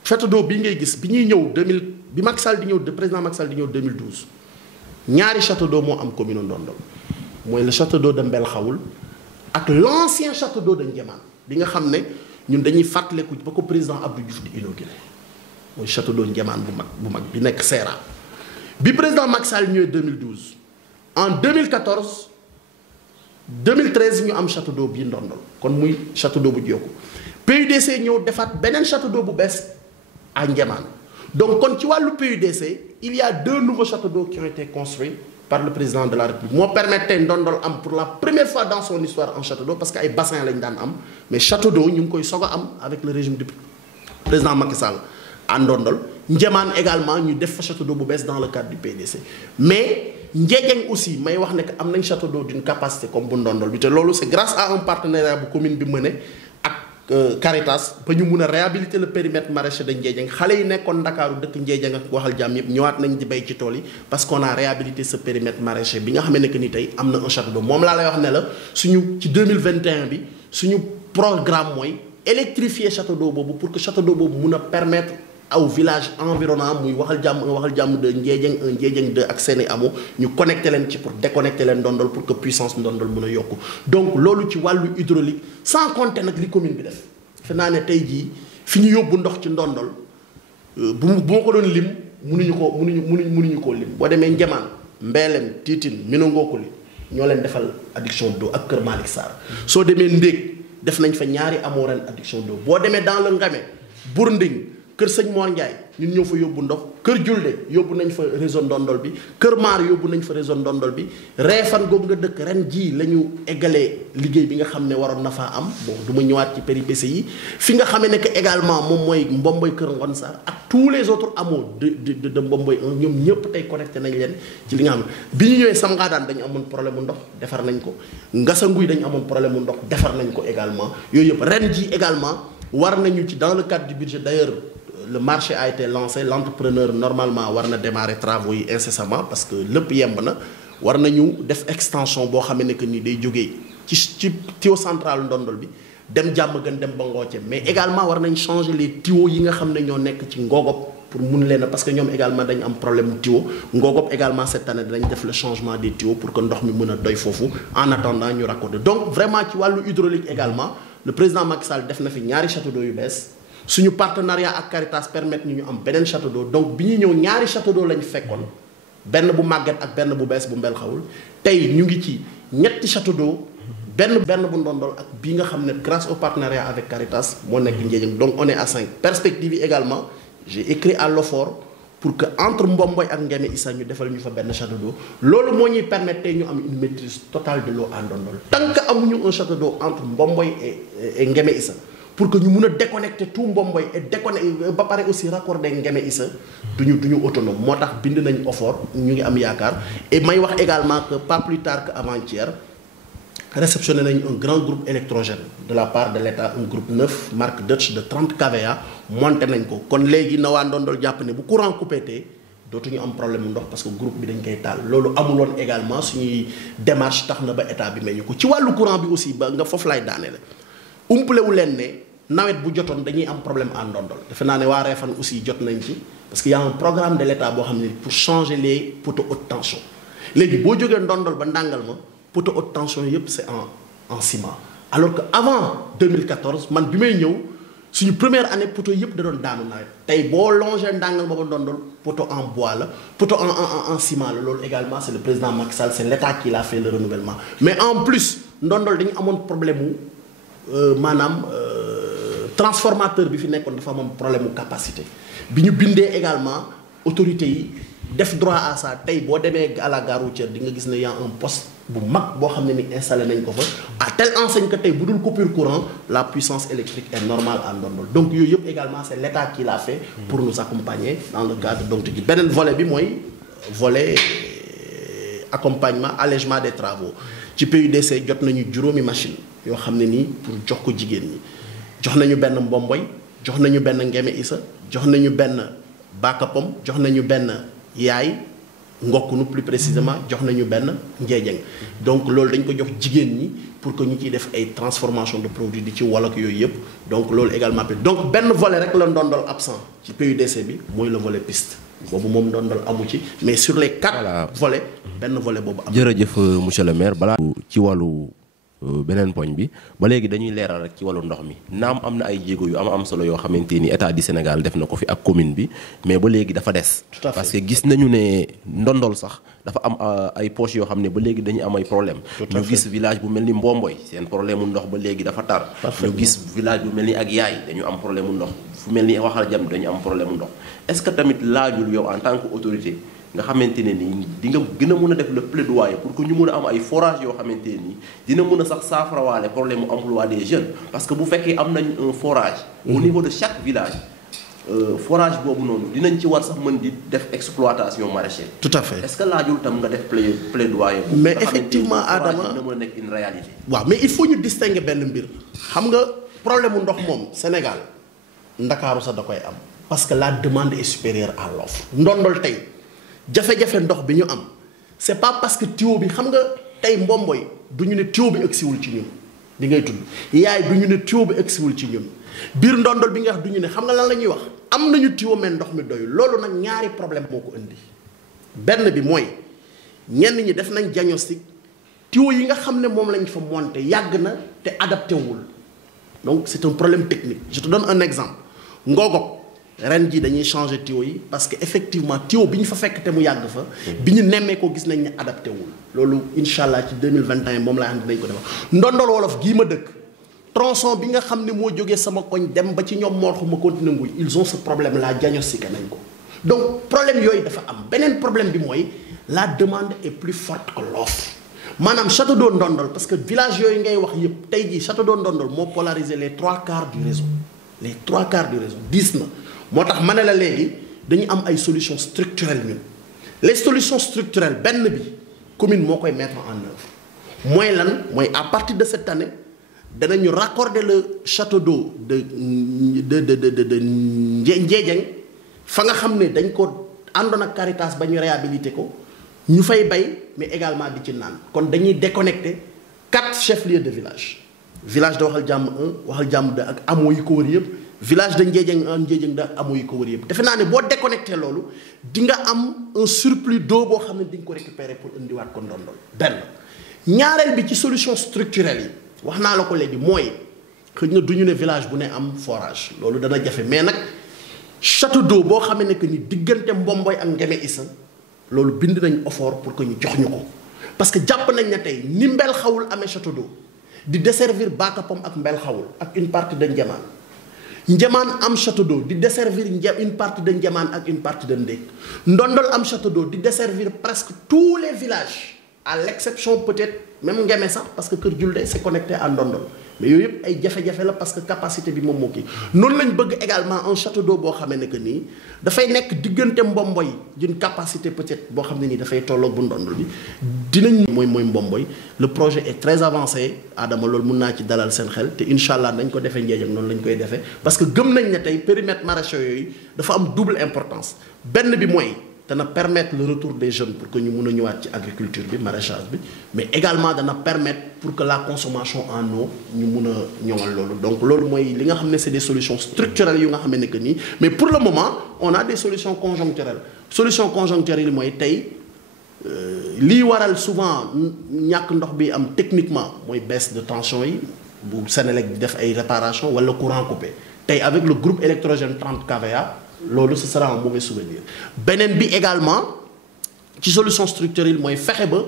château d'eau bii ngay gis bi ñuy ñëw 2000 bi Macky Sall di ñëw président Macky Sall di ñëw 2012 ñaari château d'eau moo am commune Ndondol mooy le château d'eau de Mbel Xawul ak l'ancien château d'eau de Ndiémane bi nga xam ne ñun dañuy fàttaliku ba ko président Abdou Diouf di inauguré mooy château d'eau Ndiémane bu mag bi nekk Seera bi président Macky Sall ñëwee 2012 en 2014 2013 ñu am château d'eau bii Ndondol kon muy château d'eau bu Diokou PUDC ñëw defaat beneen château d'eau bu bees à Ndiémane donc kon ci wàllu PUDC il y a 2 nouveaux châteaux d'eau qui ont été construits par le président de la République moo permettre Ndondol am pour la première fois dans son histoire un château d'eau parce que ay bassin lañ daan am mais château d'eau ñu ngi koy soog a am avec le régime du président Macky Sall à Ndondol Ndiémane également ñu def fa château d'eau bu bees dans le cadre du PUDC mais Ndiédiène aussi may wax ne que am nañ château d'eau d'une capacité comme bu Ndondol bi te loolu c'est grâce à un partenariat bu commune bi mené Caritas ba ñu mun a réhabiliter le périmètre maraîcher de Ndiédiène xale yi nekkoon Ndakaaru dëkk Ndiédiène ak Waxal Jàmm yëpp ñëwaat nañ di béy ci tool yi parce qu'on a réhabilité ce périmètre maraîcher bi nga xam ne que ni tey am na un château d'eau moom laa lay wax ne la suñu ci 2021 bi suñu programme mooy électrifier château d'eau boobu pour que château d'eau boobu mun a permettre aw village environnant muy Waxal Jàmm de Ndiédiène 1 Ndiédiène 2 ak seeni amoo ñu connecté leen ci pour déconnecter leen Ndondol pour que puissance Ndondol mun a yokku donc loolu ci wàllu hydraulique sans compter nag li commune bi def fe naa ne tey jii fi ñu yóbbu ndox ci Ndondol bu ma ko doon lim mënuñu koo lim boo demee Ndiémane Mbelem Tiitine Minongokuli ñoo leen defal adduction d'eau ak Kër Malick Sarr soo demee Ndéeg def nañ fa ñaari amoo ren adduction d'eau boo demee dans le Ngame Bourding Kër Sëñ Mor Ndiaye ñun ñoo fa yóbbu ndox Kër Julde yóbbu nañ fa réseau Ndondol bi Kër Maar yóbbu nañ fa réseau Ndondol bi Réfane googu nga dëkk ren jii la ñu eggalee liggéey bi nga xam ne waroon na faa am bon du ma ñëwaat ci péripéties yi fi nga xamee ne que également moom mooy Mbomboy Kër Ngon Sarr ak tous les autres hameaux de Mbomboy 1 ñoom ñëpp tey connecté nañ leen ci li nga xam ne bi ñu ñëwee Samgadaan dañu amoon problème mu ndox defar nañ ko Ngassanguy dañu amoon problème mu ndox defar nañ ko également yooyu yëpp ren jii également war nañu ci dans le cadre du budget d'ailleurs le marché a été lancé l'entrepreneur normalement war na démarrer travaux yi incessamment parce que lépp yemb na war nañu def extension boo xamee ne que ni day jógee ci tuyau central Ndondol bi dem jàmm gën dem ba Ngooce mais également war nañ changer les tuyaux yi nga xam ne ñoo nekk ci Ngogop pour mun leen parce que ñoom également dañu am problème mu tuyau Ngogop également cette année dañ def le changement des tuyaux pour que ndox mi mën a doy foofu en attendant ñu raccorder donc vraiment ci wàllu hydraulique également le président Macky Sall def na fi ñaari château d'eau yu bees suñu partenariat ak Caritas permettre ñu am beneen château d'eau donc bi ñuy ñëw ñaari château d'eau lañ fekkoon benn bu màgget ak benn bu bees bu mbel xawul tey ñu ngi ci ñetti château d'eau benn bu ndondol ak bii nga xam ne grâce au partenariat avec Caritas moo nekk Ndiédiène donc on est à 5 perspectives yi également j'ai écrit à l'OFOR pour que entre Mbomboy ak Ngémé Issa ñu defal ñu fa benn château d'eau loolu moo ñuy permettre tey ñu am une maîtrise totale de l'eau en Ndondol tant que amuñu un château d'eau entre Mbomboy et Ngémé Issa pour que ñu mun a déconnecter tout Mbomboy et déconnecter ba pare aussi raccorder Ngémé Issa duñu autonome moo tax bind nañ OFOR ñu ngi am yaakaar et may wax également que pas plus tard que avant-hier réceptionné nañ un grand groupe électrogène de la part de l'État un groupe neuf marque Dutch de 30 kVA monté nañ ko kon léegi na waa Ndondol jàpp ne bu courant coupé tee dootuñu am problème mu ndox parce que groupe bi dañ koy taal loolu amuloon également suñuy démarche tax na ba état bi may ñu ko ci wàllu courant bi aussi ba nga foofu lay daane la umpalewu leen ne nawet bu jotoon dañuy am problème en Ndondol defe naa ne waa Réfane aussi jot nañ ci parce que y a un programme de l'État boo xam ne pour changer les poteaux haute tension léegi boo jógee Ndondol ba ndàngal ma poteau haute tension yëpp c'est en ciment alors que avant 2014 man bi may ñëw suñu première année poteau yëpp da doon daanu nawet tey boo longé ndàngal ma ba Ndondol poteau en bois la poteau en ciment la loolu également c'est le président Macky Sall c'est l'État qui l'a fait le renouvellement mais en plus Ndondol dañu amoon problème mu maanaam transformateur bi fi nekkoon dafa amoon problème mu capacité bi ñu bindee également autorités yi def droit à ça tey boo demee à la gare routière di nga gis ne y a un poste bu mag boo xam ne ni installé nañ ko fa à telle enseigne que tey bu dul coupure courant la puissance électrique est normale à Ndondol donc yooyu yëpp également c'est l'État qui l'a fait pour nous accompagner dans le cadre donc gi beneen volet bi mooy volet accompagnement allègement des travaux ci PUDC jot nañu juróomi machine yoo xam ne nii pour jox ko jigéen ñi jox nañu benn Mbomboy jox nañu benn Ngémé Issa jox nañu benn Bakapom jox nañu benn yaay Ngokunu plus précisément jox nañu benn Ndiédiène donc loolu dañ ko jox jigéen ñi pour que ñu ciy def ay transformation de produits di ci wolof yooyu yëpp donc loolu également donc benn volet rek la Ndondol absent ci PUDC bi mooy le volet piste boobu moom Ndondol amu ci mais sur les 4 volets benn volet boobu am. jërëjëf monsieur le maire balaa ci wàllu beneen poñ bi ba léegi dañuy leeral rek ci wàllu ndox mi naam am na ay jéego yu am solo yoo xamante ni état du Sénégal def na ko fi ak commune bi mais ba léegi dafa des. parce que gis nañu ne Ndondol sax dafa am ay poches yoo xam ne ba léegi dañuy am ay problème ñu gis village bu mel ni Mbomboy seen problème mu ndox ba léegi dafa tar. ñu gis village bu mel ni ak Yaay dañu am problème mu ndox fu mel ni Waxal Jam dañu am problème mu ndox est-ce que tamit laajul yow en tant que autorité. nga xamante ne nii di nga gën a mën a def le plaidoyer pour que ñu mën a am ay forage yoo xamante ne nii dina mën a sax saafarawaale problème mu emploi des jeunes parce que bu fekkee am nañ un forage au niveau de chaque village forage boobu noonu dinañ ci war sax mën di def exploitation maraîchère. tout à fait est-ce que laajul tam nga def plaidoyer mais effectivement Adama dina mën a nekk une réalité. waaw mais il faut ñu distinguer benn mbir xam nga problème mu ndox moom Sénégal Ndakaaru sax da koy am parce que la demande est supérieure à l'offre Ndondol tey jafe-jafe ndox bi ñu am c'est pas parce que tuyau bi xam nga tey Mbomboy du ñu ne tuyau bi egsiwul ci ñun bi ngay tudd Yaay du ñu ne tuyau bi egsiwul ci ñun biir Ndondol bi nga wax du ñu ne xam nga lan la ñuy wax am nañu tuyau mais ndox mi doy loolu nag ñaari problème moo ko indi benn bi mooy ñenn ñi def nañ diagnostic tuyau yi nga xam ne moom lañ fa monté yàgg na te adapté wul donc c'est un problème technique je te donne un exemple Ngogop ren ji dañuy changer tuyau yi parce que effectivement tuyau bi ñu fa fekk te mu yàgg fa bi ñu nemmee ko gis nañ ne adapté wul loolu incha allah ci 2021 moom laa xam ne dañ ko defar Ndondol wolof gii ma dëkk tronçon bi nga xam ne moo jógee sama koñ dem ba ci ñoom moo ma continuer nguy ils ont ce problème là diagnostiqué nañ ko donc problème yooyu dafa am beneen problème bi mooy la demande est plus forte que l'offre maanaam château d'eau Ndondol parce que village yooyu ngay wax yëpp tey jii château d'eau Ndondol moo polarisé les 3/4 du réseau les 3/4 du réseau 10 na moo tax ma ne la léegi dañu am ay solutions structurelles ñun les solutions structurelles benn bi commune moo koy mettre en œuvre mooy lan mooy à partir de cette année danañu raccorder le château d'eau de Ndiédiène fa nga xam ne dañ ko àndoon ak Caritas ba ñu réhabilité ko ñu fay bay mais également di ci naan kon dañuy déconnecter 4 chefs-lieux de village de Waxal Jàmm 1 Waxal Jàmm 2 ak amoo yi ko wër yëpp village de Ndiédiène da amoo yi ko wër yëpp defe naa ne boo déconnecté loolu di nga am un surplus d'eau boo xam ne di nga ko récupérer pour indiwaat ko Ndondol benn. ñaareel bi ci solution structurelle yi wax naa la ko léegi mooy xëy na du ñu ne village bu ne am forage loolu dana jafe mais nag château d'eau boo xamee ne que ni diggante Mbomboy ak Ngeme Issa loolu bind nañ effort pour que ñu jox ñu ko parce que jàpp nañ ne tey ni Mbel Xawul amee château d'eau di desservir Bakapom ak Mbel Xawul ak une partie de Njamaan am château d'eau di desservir une partie de Njamaan ak une partie de Ndék Ndondol am château d'eau di desservir presque tous les villages à l'exception peut-être même Ngeme sax parce que Kër Julde c'est connecté à Ndondol mais yooyu yëpp ay jafe-jafe la parce que capacité bi moom moo kii noonu lañ bëgg également un château d'eau boo xamee ne que nii dafay nekk diggante Mbomboy d'une capacité peut-être boo xam ne nii dafay tolloog bu Ndondol bi dinañ mooy Mbomboy le projet est très avancé Adama loolu mun naa ci dalal seen xel te incha allah nañ ko defee Ndiédiène noonu lañ koy defee parce que gëm nañ ne tey périmètre maraîcher yooyu dafa am double importance benn bi mooy dana permettre le retour des jeunes pour que ñu mun a ñëwaat ci agriculture bi maraîchage bi mais également dana permettre pour que la consommation en eau ñu mun a ñoŋal loolu donc loolu mooy li nga xam ne c'est des solutions structurelles yu nga xam ne que nii mais pour le moment on a des solutions conjoncturelles solution conjoncturelle yi mooy tey lii waral souvent ñàkk ndox bi am techniquement mooy baisse de tension yi bu Senelec di def ay réparation wala courant coupé tey avec le groupe électrogène 30 kVA loolu ce sera un mauvais souvenir beneen bi également ci solution structurelle mooy fexe ba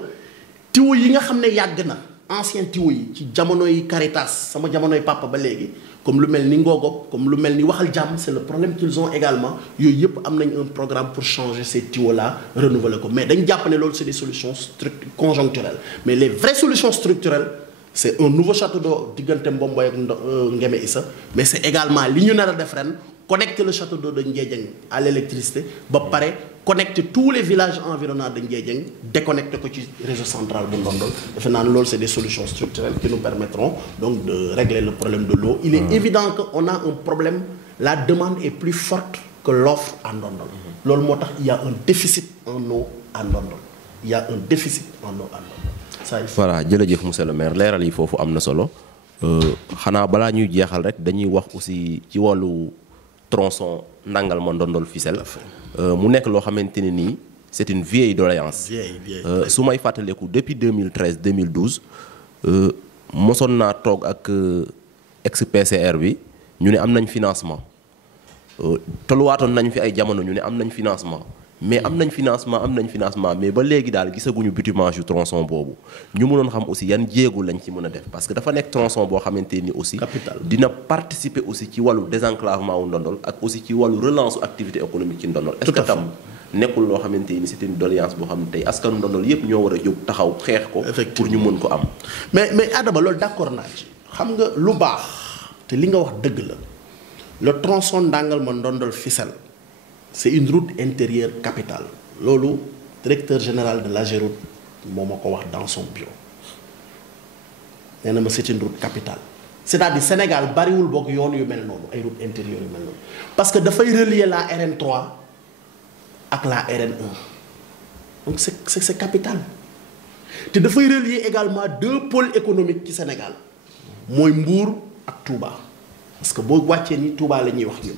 tuyaux yi nga xam ne yàgg na ancien tuyaux yi ci jamonoy Caritas sama jamonoy papa ba léegi comme lu mel ni Ngogob comme lu mel ni Waxal Jàmm c'est le problème qu'ils ont également yooyu yëpp am nañ un programme pour changer ces tuyaux là renouveler ko mais dañ jàpp ne loolu c'est des solutions conjoncturelles mais les vraies solutions structurelles c'est un nouveau château d'eau diggante Mbomboy ak Ngeme Issa mais c'est également li ñu nar a def ren connecter le château d'eau de Ndiédiène à l'électricité ba pare connecter tous les villages environnants de Ndiédiène déconnecter ko ci réseau central bu Ndondol defe naa ne loolu c'est des solutions structurelles qui nous permettront donc de régler le problème de l'eau il est évident que on a un problème la demande est plus forte que l'offre à Ndondol loolu moo tax il y a un déficit en eau à Ndondol il y a un déficit en eau à Ndondol ça voilà jërëjëf monsieur le maire leeral yi foofu am na solo xanaa balaa ñuy jeexal rek dañuy wax aussi ci wàllu tronçon Ndangalma Ndondol Fissel mu nekk loo xamante ne nii c'est une vieille doléance su may fàttaleku depuis 2013 2012 mosoon naa toog ak ex PCR bi ñu ne am nañ financement tolluwaatoon nañ fi ay jamono ñu ne am nañ financement mais am nañ financement mais ba léegi daal gisaguñu bitumage yu tronçon boobu ñu mënoon xam aussi yan jéego lañ ci mën a def parce que dafa nekk tronçon boo xamante ni aussi dina participer aussi ci wàllu désenclavement wu Ndondol ak aussi ci wàllu relance activité économique ci Ndondol est-ce que tam nekkul loo xamante ni c'est une doléance boo xam ne tey askanu Ndondol yépp ñoo war a jóg taxaw xeex ko pour ñu mën ko am mais Adama loolu d'accord naa ci xam nga lu baax te li nga wax dëgg la le tronçon Ndangalma Ndondol Fissel c'est une route intérieure capitale loolu directeur général de l'AGEROUTE moo ma ko wax dans son bureau nee na ma c'est une route capitale c'est-à-dire Sénégal bariwul boog yoon yu mel noonu ay route intérieure yu mel noonu parce que dafay relier la RN3 ak la RN1 donc c'est capital te dafay relier également deux pôles économiques ci Sénégal mooy Mbour ak Touba parce que boo wàccee ni Touba la ñuy wax ñun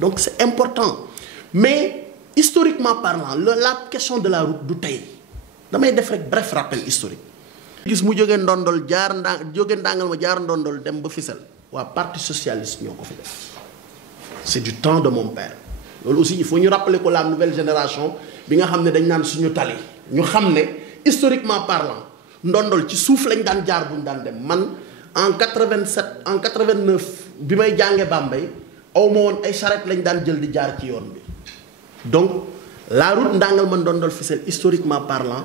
donc c'est important mais historiquement parlant la question de la route du tey damay def rek bref rappel historique gis mu jógee Ndondol jóge Ndangalma jaar Ndondol dem ba Fissel waa parti socialiste ñoo ko fi def c'est du temps de mon père loolu aussi il faut ñu rappeler ko la nouvelle génération bi nga xam ne dañ naan suñu tali ñu xam ne historiquement parlant Ndondol ci suuf lañ daan jaar bu ñu daan dem man en 87 en 89 bi may jànge Bambey aw ma woon ay charrette lañ daan jël di jaar ci yoon bi donc la route Ndangalma Ndondol Fissel historiquement parlant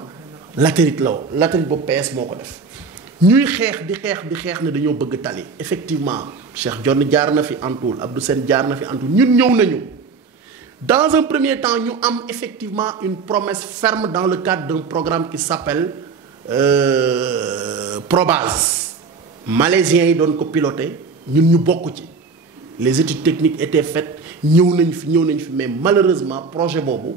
latérite la woon latérite boobu PS moo ko def ñuy xeex di xeex ne dañoo bëgg tali effectivement Cheikh Dione jaar na fi Antoul Abdou Sène jaar na fi Antoul ñun ñëw nañu dans un premier temps ñu am effectivement une promesse ferme dans le cadre d'un programme qui s'appelle Probase malaisiens yi doon ko piloté ñun ñu bokk ci les études techniques étaient faites ñëw nañ fi mais malheureusement projet boobu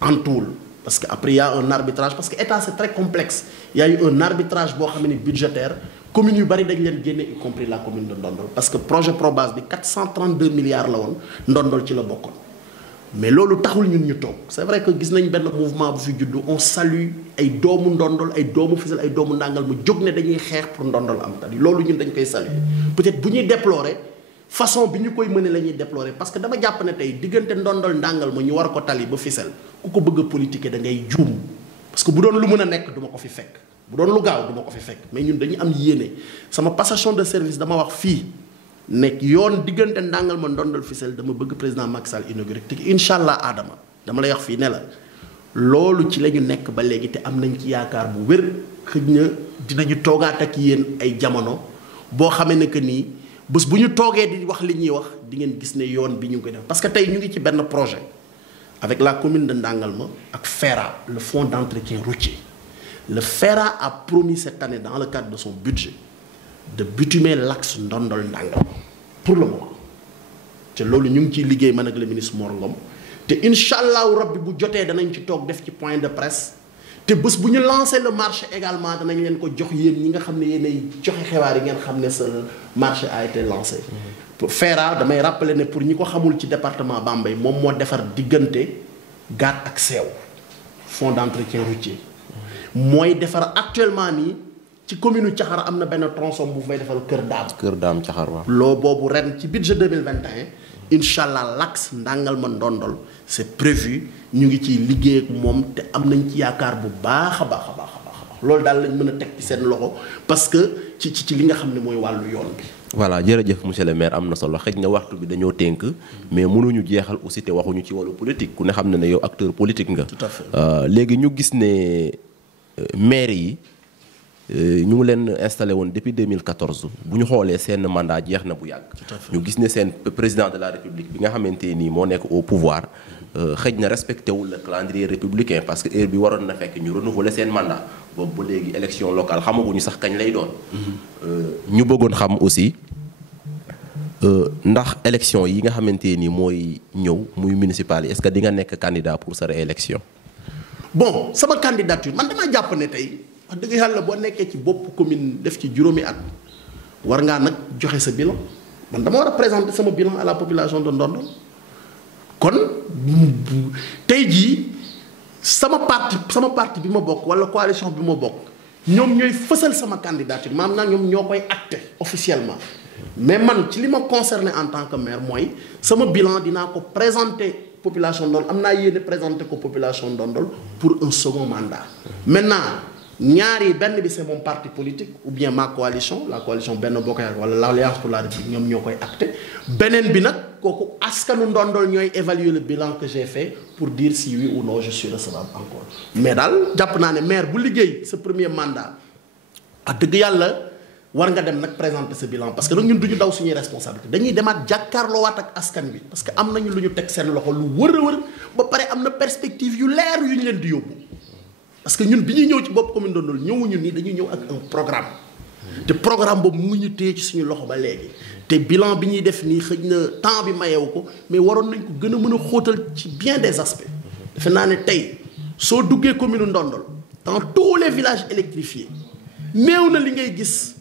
Antoul parce que après il y a un arbitrage parce que état c'est très complexe il y a eu un arbitrage boo xam ne budgétaire communes yu bari dañ leen génne y compris la commune de Ndondol parce que projet Probase bi 432 milliards la woon Ndondol ci la bokkoon mais loolu taxul ñun ñu toog c'est vrai que gis nañ benn mouvement bu fi juddu on salue ay doomu Ndondol ay doomu Fissel ay doomu Ndangal mu jóg ne dañuy xeex pour Ndondol am tali loolu ñun dañ koy saluer peut-être bu ñuy déplorer façon bi ñu koy mëne la ñuy déplorer parce que dama jàpp ne tey diggante Ndondol Ndangal ma ñu war ko tali ba Fissel ku ko bëgg a politiquer da ngay juum parce que bu doon lu mën a nekk duma ko fi fekk bu doon lu gaaw duma ko fi fekk mais ñun dañu am yéene sama passation de service dama wax fii nekk yoon diggante Ndangal ma Ndondol Fissel dama bëgg président Macky Sall inauguré te incha allah Adama dama lay wax fii ne la loolu ci la ñu nekk ba léegi te am nañ ci yaakaar bu wér xëj na dinañu toogaat ak yéen ay jamono boo xamee ne que nii bés bu ñu toogee di wax li ñuy wax di ngeen gis ne yoon bi ñu ngi koy def parce que tey ñu ngi ci benn projet avec la commune de Ndangalma ak FERA le fonds d'entretien routier le FERA a promis cette année dans le cadre de son budget de bitumer l'axe Ndondol Ndangalma pour le moment te loolu ñu ngi ciy liggéey man ak le ministre Mor Ngom te incha allahu rabbi bu jotee danañ ci toog def ci point de presse te bés bu ñu lancé le marché également danañ leen ko jox yéen ñi nga xam ne yéenay joxe xibaar yi ngeen xam ne ce marché a été lancé. pour FERA damay rappeler ne pour ñi ko xamul ci département Bambey moom moo defar diggante Gaat ak Seew fonds d'entretien routier mooy defar actuellement nii ci commune Thiakhar am na benn tronçon bu fay defal Kër Daam. Kër Daam Thiakhar waaw. loo boobu ren ci budget 2021 incha allah l'axe Ndangalma Ndondol c'est prévu ñu ngi ciy liggéey ak moom te am nañ ci yaakaar bu baax a baax a baax a baax loolu daal lañ mën a teg ci seen loxo parce que ci li nga xam ne mooy wàllu yoon bi. voilà jërëjëf monsieur le maire am na solo xëj na waxtu bi dañoo tënk mais mënuñu jeexal aussi te waxuñu ci wàllu politique ku ne xam ne ne yow acteur politique nga. tout à fait léegi ñu gis ne maire yi ñu ngi leen installé woon depuis 2014 bu ñu xoolee seen mandat jeex na bu yàgg. ñu gis ne seen président de la république bi nga xamante nii moo nekk au pouvoir xëj na respecté wul le calendrier républicain parce que heure bi waroon na fekk ñu renouveler seen mandat boobu ba léegi élection locale xamaguñu sax kañ lay doon. ñu bëggoon xam aussi ndax élection yi nga xamante nii mooy ñëw muy municipal yi est-ce que di nga nekk candidat pour sa réélection. bon sama candidature man damaa jàpp ne tey. wax dëgg yàlla boo nekkee ci bopp commune def ci juróomi at war ngaa nag joxe sa bilan man dama war a présenter sama bilan à la population de Ndondol kon tey jii sama parti bi ma bokk wala coalition bi ma bokk ñoom ñooy fësal sama candidature maanaam naa ñoom ñoo koy acté officiellement mais man ci li ma concerné en tant que maire mooy sama bilan dinaa ko présenter population Ndondol am naa yéene présenter ko population Ndondol pour un second mandat maintenant ñaari benn bi c'est mon parti politique ou bien ma coalition la coalition Benno Bokk Yaakaar wala l'Alliance pour la République ñoom ñoo koy acté beneen bi nag kooku askanu Ndondol ñooy évaluer le bilan que j'ai fait pour dire si oui ou non je suis recevable encore mais daal jàpp naa ne maire bu liggéey sa premier mandat wax dëgg yàlla war nga dem nag présenter sa bilan parce que nag ñun duñu daw suñuy responsabilité dañuy demaat jàkkaarloowaat ak askan wi parce que am nañu lu ñu teg seen loxo lu wër a wër ba pare am na perspective yu leer yu ñu leen di yóbbu parce que ñun bi ñuy ñëw ci bopp commune Ndondol ñëwuñu nii dañuy ñëw ak un programme te programme boobu mu ngi ñu téye ci suñu loxo ba léegi te bilan bi ñuy def nii xëj na temps bi mayewu ko mais waroon nañ ko gën a mën a xóotal ci bien des aspects defe naa ne tey soo duggee commune Ndondol dans tous les villages électrifiés néew na li ngay gis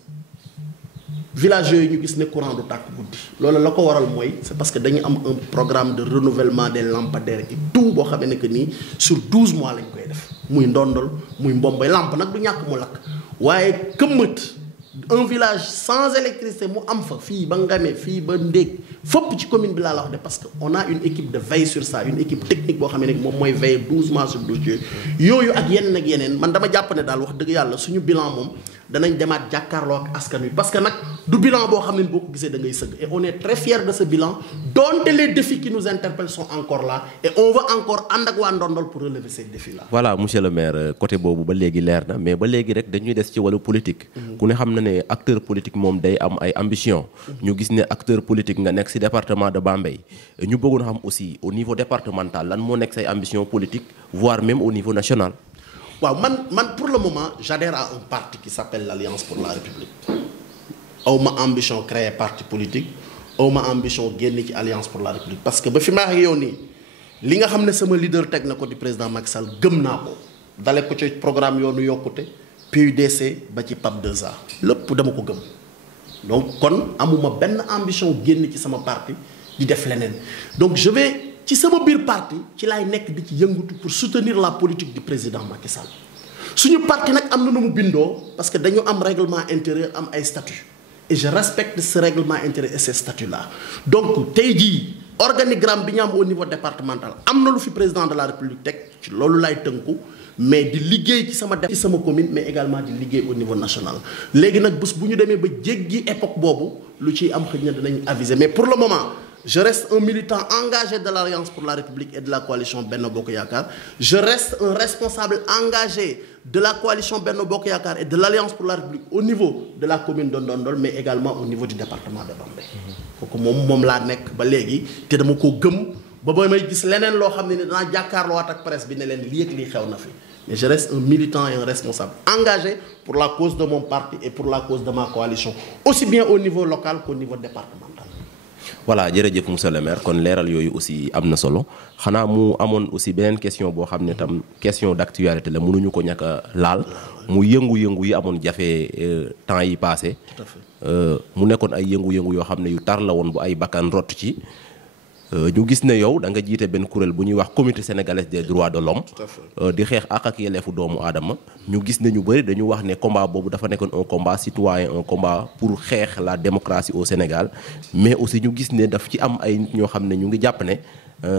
villages yooyu ñu gis ne courant du tàkk guddi loolu la ko waral mooy c'est parce que dañu am un programme de renouvellement des lampadaires et tout boo xamee ne que nii sur 12 mois lañ koy def muy Ndondol muy Mbomboy lamp nag du ñàkk mu lakk waaye këmmat un village sans électricité mu am fa fii ba Ngame fii ba Ndéeg fépp ci commune bi laa la wax de parce que on a une équipe de veille sur ça une équipe technique boo xam ne moom mooy veille 12 mois sur 12 yooyu ak yeneen man dama jàpp ne daal wax dëgg yàlla suñu bilan moom danañ demaat jàkkaarloo ak askan wi parce que nag du bilan boo xam ne boo ko gisee da ngay sëgg et on est très fiers de ce bilan donte les défis qui nous interpellent sont encore là et on va encore ànd ak waa Ndondol pour relever ces défis là. voilà monsieur le maire côté boobu ba léegi leer na mais ba léegi rek dañuy des ci wàllu politique. ku ne xam na ne acteur politique moom day am ay ambition. ñu gis ne acteur politique nga nekk ci département de Bambey ñu bëggoon xam aussi au niveau départemental lan moo nekk say ambition politique voire même au niveau national. waaw man pour le moment j'adhère à un parti qui s'appelle l'Alliance pour la République awma ambition créer parti politique awma ambition génn ci Alliance pour la République parce que ba fi ma wax yow nii li nga xam ne sama leader teg na ko di président Macky Sall gëm naa ko dale ko ci programme yoonu yokkute PUDC ba ci PAP 2A lépp dama ko gëm donc kon amuma benn ambition génn ci sama parti di def leneen donc je vais ci sama biir parti ci laay nekk di ci yëngatu pour soutenir la politique du président Macky Sall suñu parti nag am na nu mu bindoo parce que dañu am règlement intérieur am ay statut et je respecte ce règlement intérieur et ces statuts là donc tey jii organigramme bi ñu am au niveau départemental am na lu fi président de la république teg ci loolu laay tënku mais di liggéey ci sama commune mais également di liggéey au niveau national léegi nag bés bu ñu demee ba jéggi époque boobu lu ciy am xëy na dinañ aviser mais pour le moment je reste un militant engagé de l'Alliance pour la République et de la coalition Benno Bokk Yaakaar je reste un responsable engagé de la coalition Benno Bokk Yaakaar et de l'Alliance pour la République au niveau de la commune de Ndondol mais également au niveau du département de Bambey kooku moom laa nekk ba léegi te dama ko gëm ba may gis leneen loo xam ne ni danaa jàkkaarloowaat ak presse bi ne leen lii ak lii xew na fi mais je reste un militant et un responsable engagé pour la cause de mon parti et pour la cause de ma coalition aussi bien au niveau local qu'au niveau départemental. voilà jërëjëf monsieur le maire kon leeral yooyu aussi am na solo xanaa mu amoon aussi beneen question boo xam ne tam question d'actualité la mënuñu ko ñàkk a laal mu yëngu-yëngu yi amoon jafe temps yi passé mu nekkoon ay yëngu-yëngu yoo xam ne yu tar la woon bu ay bakkan rott ci ñu gis ne yow da nga jiite benn kuréel bu ñuy wax comité sénégalais des droits de l'homme di xeex ak yelleefu doomu aadama ñu gis ne ñu bëri dañu wax ne combat boobu dafa nekkoon un combat citoyen un combat pour xeex la démocratie au Sénégal mais aussi ñu gis ne daf ci am ay nit ñoo xam ne ñu ngi jàpp ne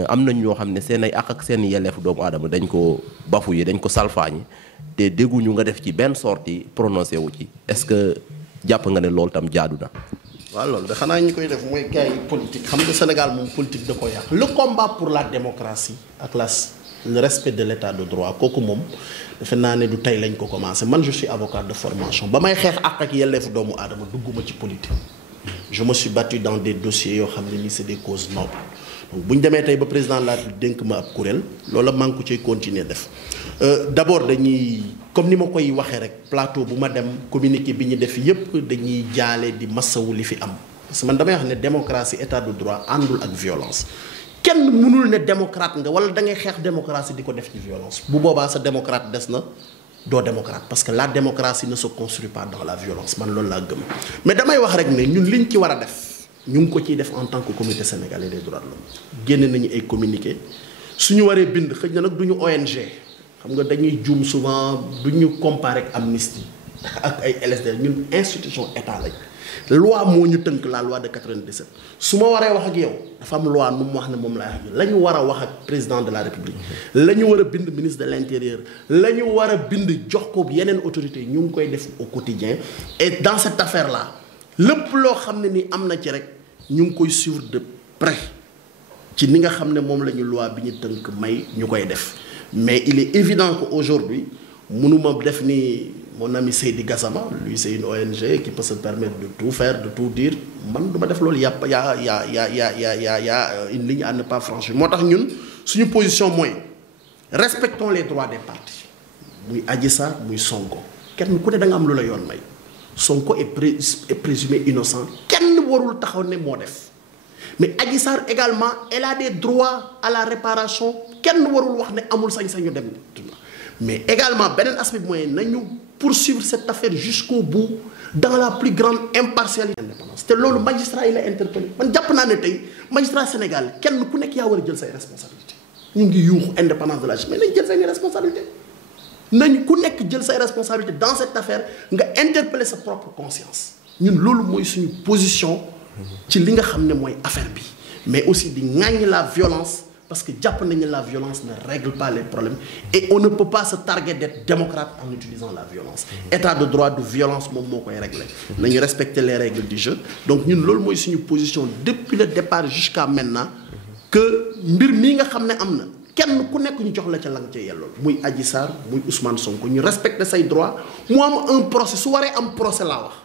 am nañ ñoo xam ne seen ay ak seen yelleefu doomu aadama dañ ko bafoué dañ ko salfaañi te dégguñu nga def ci benn sortie prononcé wu ci est-ce que jàpp nga ne loolu tam jaadu na. waaw loolu de xanaa ñu koy def mooy gars yi politique xam nga Sénégal moom politique da ko yàq le combat pour la démocratie ak le respect de l'état de droit kooku moom defe naa ne du tey lañ ko commencé man je suis avocat de formation ba may xeex ak yelleefu doomu aadama dugguma ci politique je me suis battu dans des dossiers yoo xam ne nii c'est des causes nobles donc bu ñu demee tey ba président de la République dénk ma ab kuréel loola maa ngi ko ciy continuer def d'abord dañuy comme ni ma koy waxee rek plateau bu ma dem communiqué bi ñu def yépp dañuy jaale di massawu li fi am parce que man damay wax ne démocratie état de droit àndul ak violence kenn mënul ne démocrate nga wala da ngay xeex démocratie di ko def ci violence bu boobaa sa démocrate des na doo démocrate parce que la démocratie ne se construit pas dans la violence man loolu laa gëm mais damay wax rek ne ñun liñ ci war a def ñu ngi ko ciy def en tant que comité sénégalais des droits de l'homme génne nañu ay communiqué suñu waree bind xëy na nag du ñu ONG xam nga dañuy juum souvent du ñu comparer ak Amnesty ak ay LSD ñun institution état lañ loi moo ñu tënk la loi de 97 su ma waree wax ak yow dafa am loi nu mu wax ne moom lay wax ak la ñu war a wax ak président de la république la ñu war a bind ministre de l'intérieur la ñu war a bind jox ko yeneen autorités ñu ngi koy def au quotidien et dans cette affaire là lépp loo xam ne ni am na ci rek ñu ngi koy suivre de près ci ni nga xam ne moom la ñu loi bi ñu tënk may ñu koy def mais il est évident que aujourd'hui mënuma def ni mon ami Seydi Gassama lui c'est une ONG qui peut se permettre de tout faire de tout dire man du ma def loolu y a une ligne à ne pas franchir moo tax ñun suñu position mooy respectons les droits des partis muy Adji Sarr muy Sonko kenn ku ne da nga am lu la yoon may Sonko est présumé innocent kenn warul taxaw ne moo def mais Adji Sarr également elle a des droits à la réparation kenn warul wax ne amul sañ-sañu dem mais également beneen aspect bi mooy nañu poursuivre cette affaire jusqu'au bout dans la plus grande impartialité indépendance te loolu magistrat yi la interpellé man jàpp naa ne tey magistrat Sénégal kenn ku nekk yaa war a jël say responsabilité ñu ngi yuuxu indépendance de la justice mais nañ jël say responsabilité nañ ku nekk jël say responsabilité dans cette affaire nga interpeller sa propre conscience ñun loolu mooy suñu position ci li nga xam ne mooy affaire bi mais aussi di ŋàññi la violence parce que jàpp nañu la violence ne règle pas les problèmes et on ne peut pas se targuer d'être démocrate en utilisant la violence état de droit de violence moom moo koy régler nañu respecter les règles du jeu donc ñun loolu mooy suñu position depuis le départ jusqu'à maintenant que mbir mii nga xam ne am na kenn ku nekk ñu jox la ca la nga ca yellool muy Adji Sarr muy Ousmane Sonko ñu respecter say droit mu am un procès su waree am procès laa wax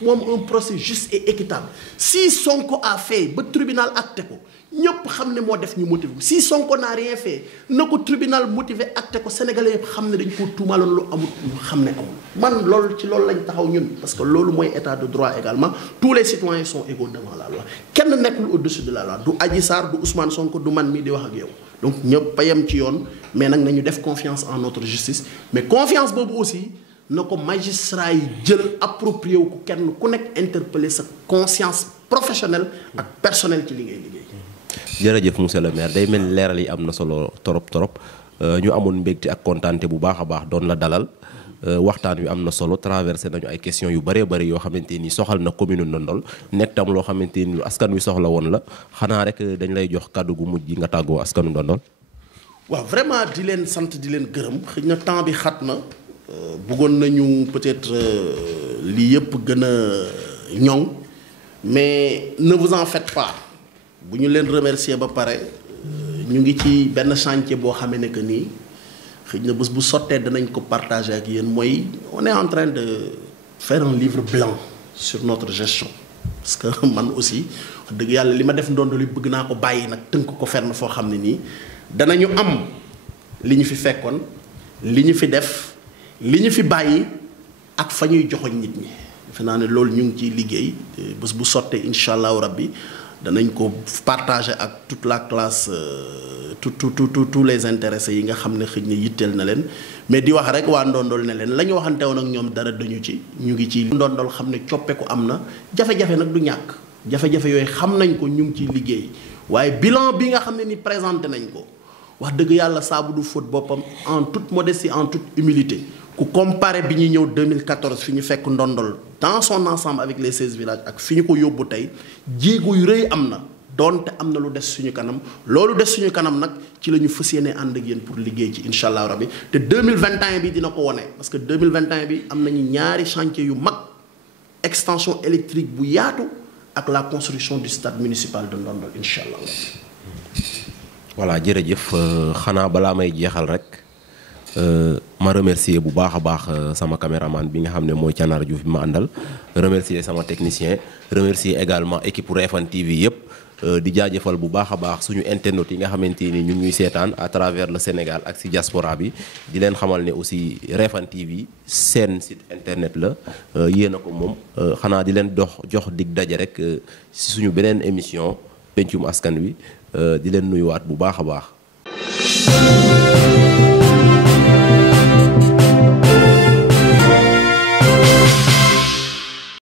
mu am un procès juste et équitable si Sonko a fait ba tribunal acté ko ñëpp xam ne moo def ñu motivé si Sonko n'a rien fait na ko tribunal motivé acté ko sénégalais yëpp xam ne dañ ko tuumaloon lu amul ñu xam ne amul man loolu ci loolu lañ taxaw ñun parce que loolu mooy état de droit également tous les citoyens sont égaux devant la loi kenn nekkul au-dessus de la loi du Adji Sarr du Ousmane Sonko du man mii di wax ak yow donc ñëpp a yem ci yoon mais nag nañu def confiance en notre justice mais confiance boobu aussi na ko magistrat yi jël approprié wu ko kenn ku nekk interpeller sa conscience professionnelle ak personnelle ci li ngay liggéey. jërëjëf monsieur le maire day mel ni leeral yi am na solo trop ñu amoon mbégte ak kontaante bu baax a baax doon la dalal waxtaan wi am na solo traversé nañu ay questions yu bëree bëri yoo xamante ni soxal na commune Ndondol nekk tam loo xamante ni lu askan wi soxla woon la xanaa rek dañ lay jox kàddu gu mujj gi nga tàggoo askanu Ndondol. waaw vraiment di leen sant di leen gërëm xëy na temps bi xat na bëggoon nañu peut-être lii yëpp gën a ñoŋ mais ne vous en faites pas bu ñu leen remercier ba pare ñu ngi ci benn chantier boo xamee ne que nii xëy na bés bu sottee danañ ko partager ak yéen mooy on est en train de faire un livre blanc sur notre gestion parce que man aussi wax dëgg yàlla li ma def Ndondol yi bëgg naa ko bàyyi nag tënk ko fenn foo xam ne nii danañu am li ñu fi fekkoon li ñu fi def li ñu fi bàyyi ak fa ñuy joxoñ nit ñi defe naa ne loolu ñu ngi ciy liggéey bés bu sottee incha allahu rabbi danañ ko partager ak toute la classe tous les intéressés yi nga xam ne xëy na yitteel na leen mais di wax rek waa Ndondol ne leen la ñu waxante woon ak ñoom dara dañu ci ñu ngi ci Ndondol xam ne coppeeku am na jafe-jafe nag du ñàkk jafe-jafe yooyu xam nañ ko ñu ngi ciy liggéey waaye bilan bi nga xam ne ni présenté nañ ko wax dëgg yàlla saabu du fóot boppam en toute modestie en toute humilité ku comparé bi ñuy ñëw 2014 fi ñu fekk Ndondol dans son ensemble avec les 16 villages ak fi ñu ko yóbbu tey jéego yu rëy am na doonte am na lu des suñu kanam loolu des suñu kanam nag ci la ñu fas yéene ànd ak yéen pour liggéey ci incha allah rabbi te 2021 bi dina ko wone parce que 2021 bi am nañu ñaari chantier yu mag extension électrique bu yaatu ak la construction du stade municipal de Ndondol incha allah. voilà jërëjëf xanaa balaa may jeexal rek ma remercier bu baax a baax sama caméraman bi nga xam ne mooy Thianar Diouf bi ma àndal remercier sama technicien remercier également équipe Refane TV yëpp di jaajëfal bu baax a baax suñu internautes yi nga xamante ni ñu ngi ñuy seetaan à travers le Sénégal ak si diaspora bi di leen xamal ne aussi Refane TV seen site internet la yéen a ko moom xanaa di leen jox dig daje rek si suñu beneen émission pencum askan wi di leen nuyuwaat bu baax a baax.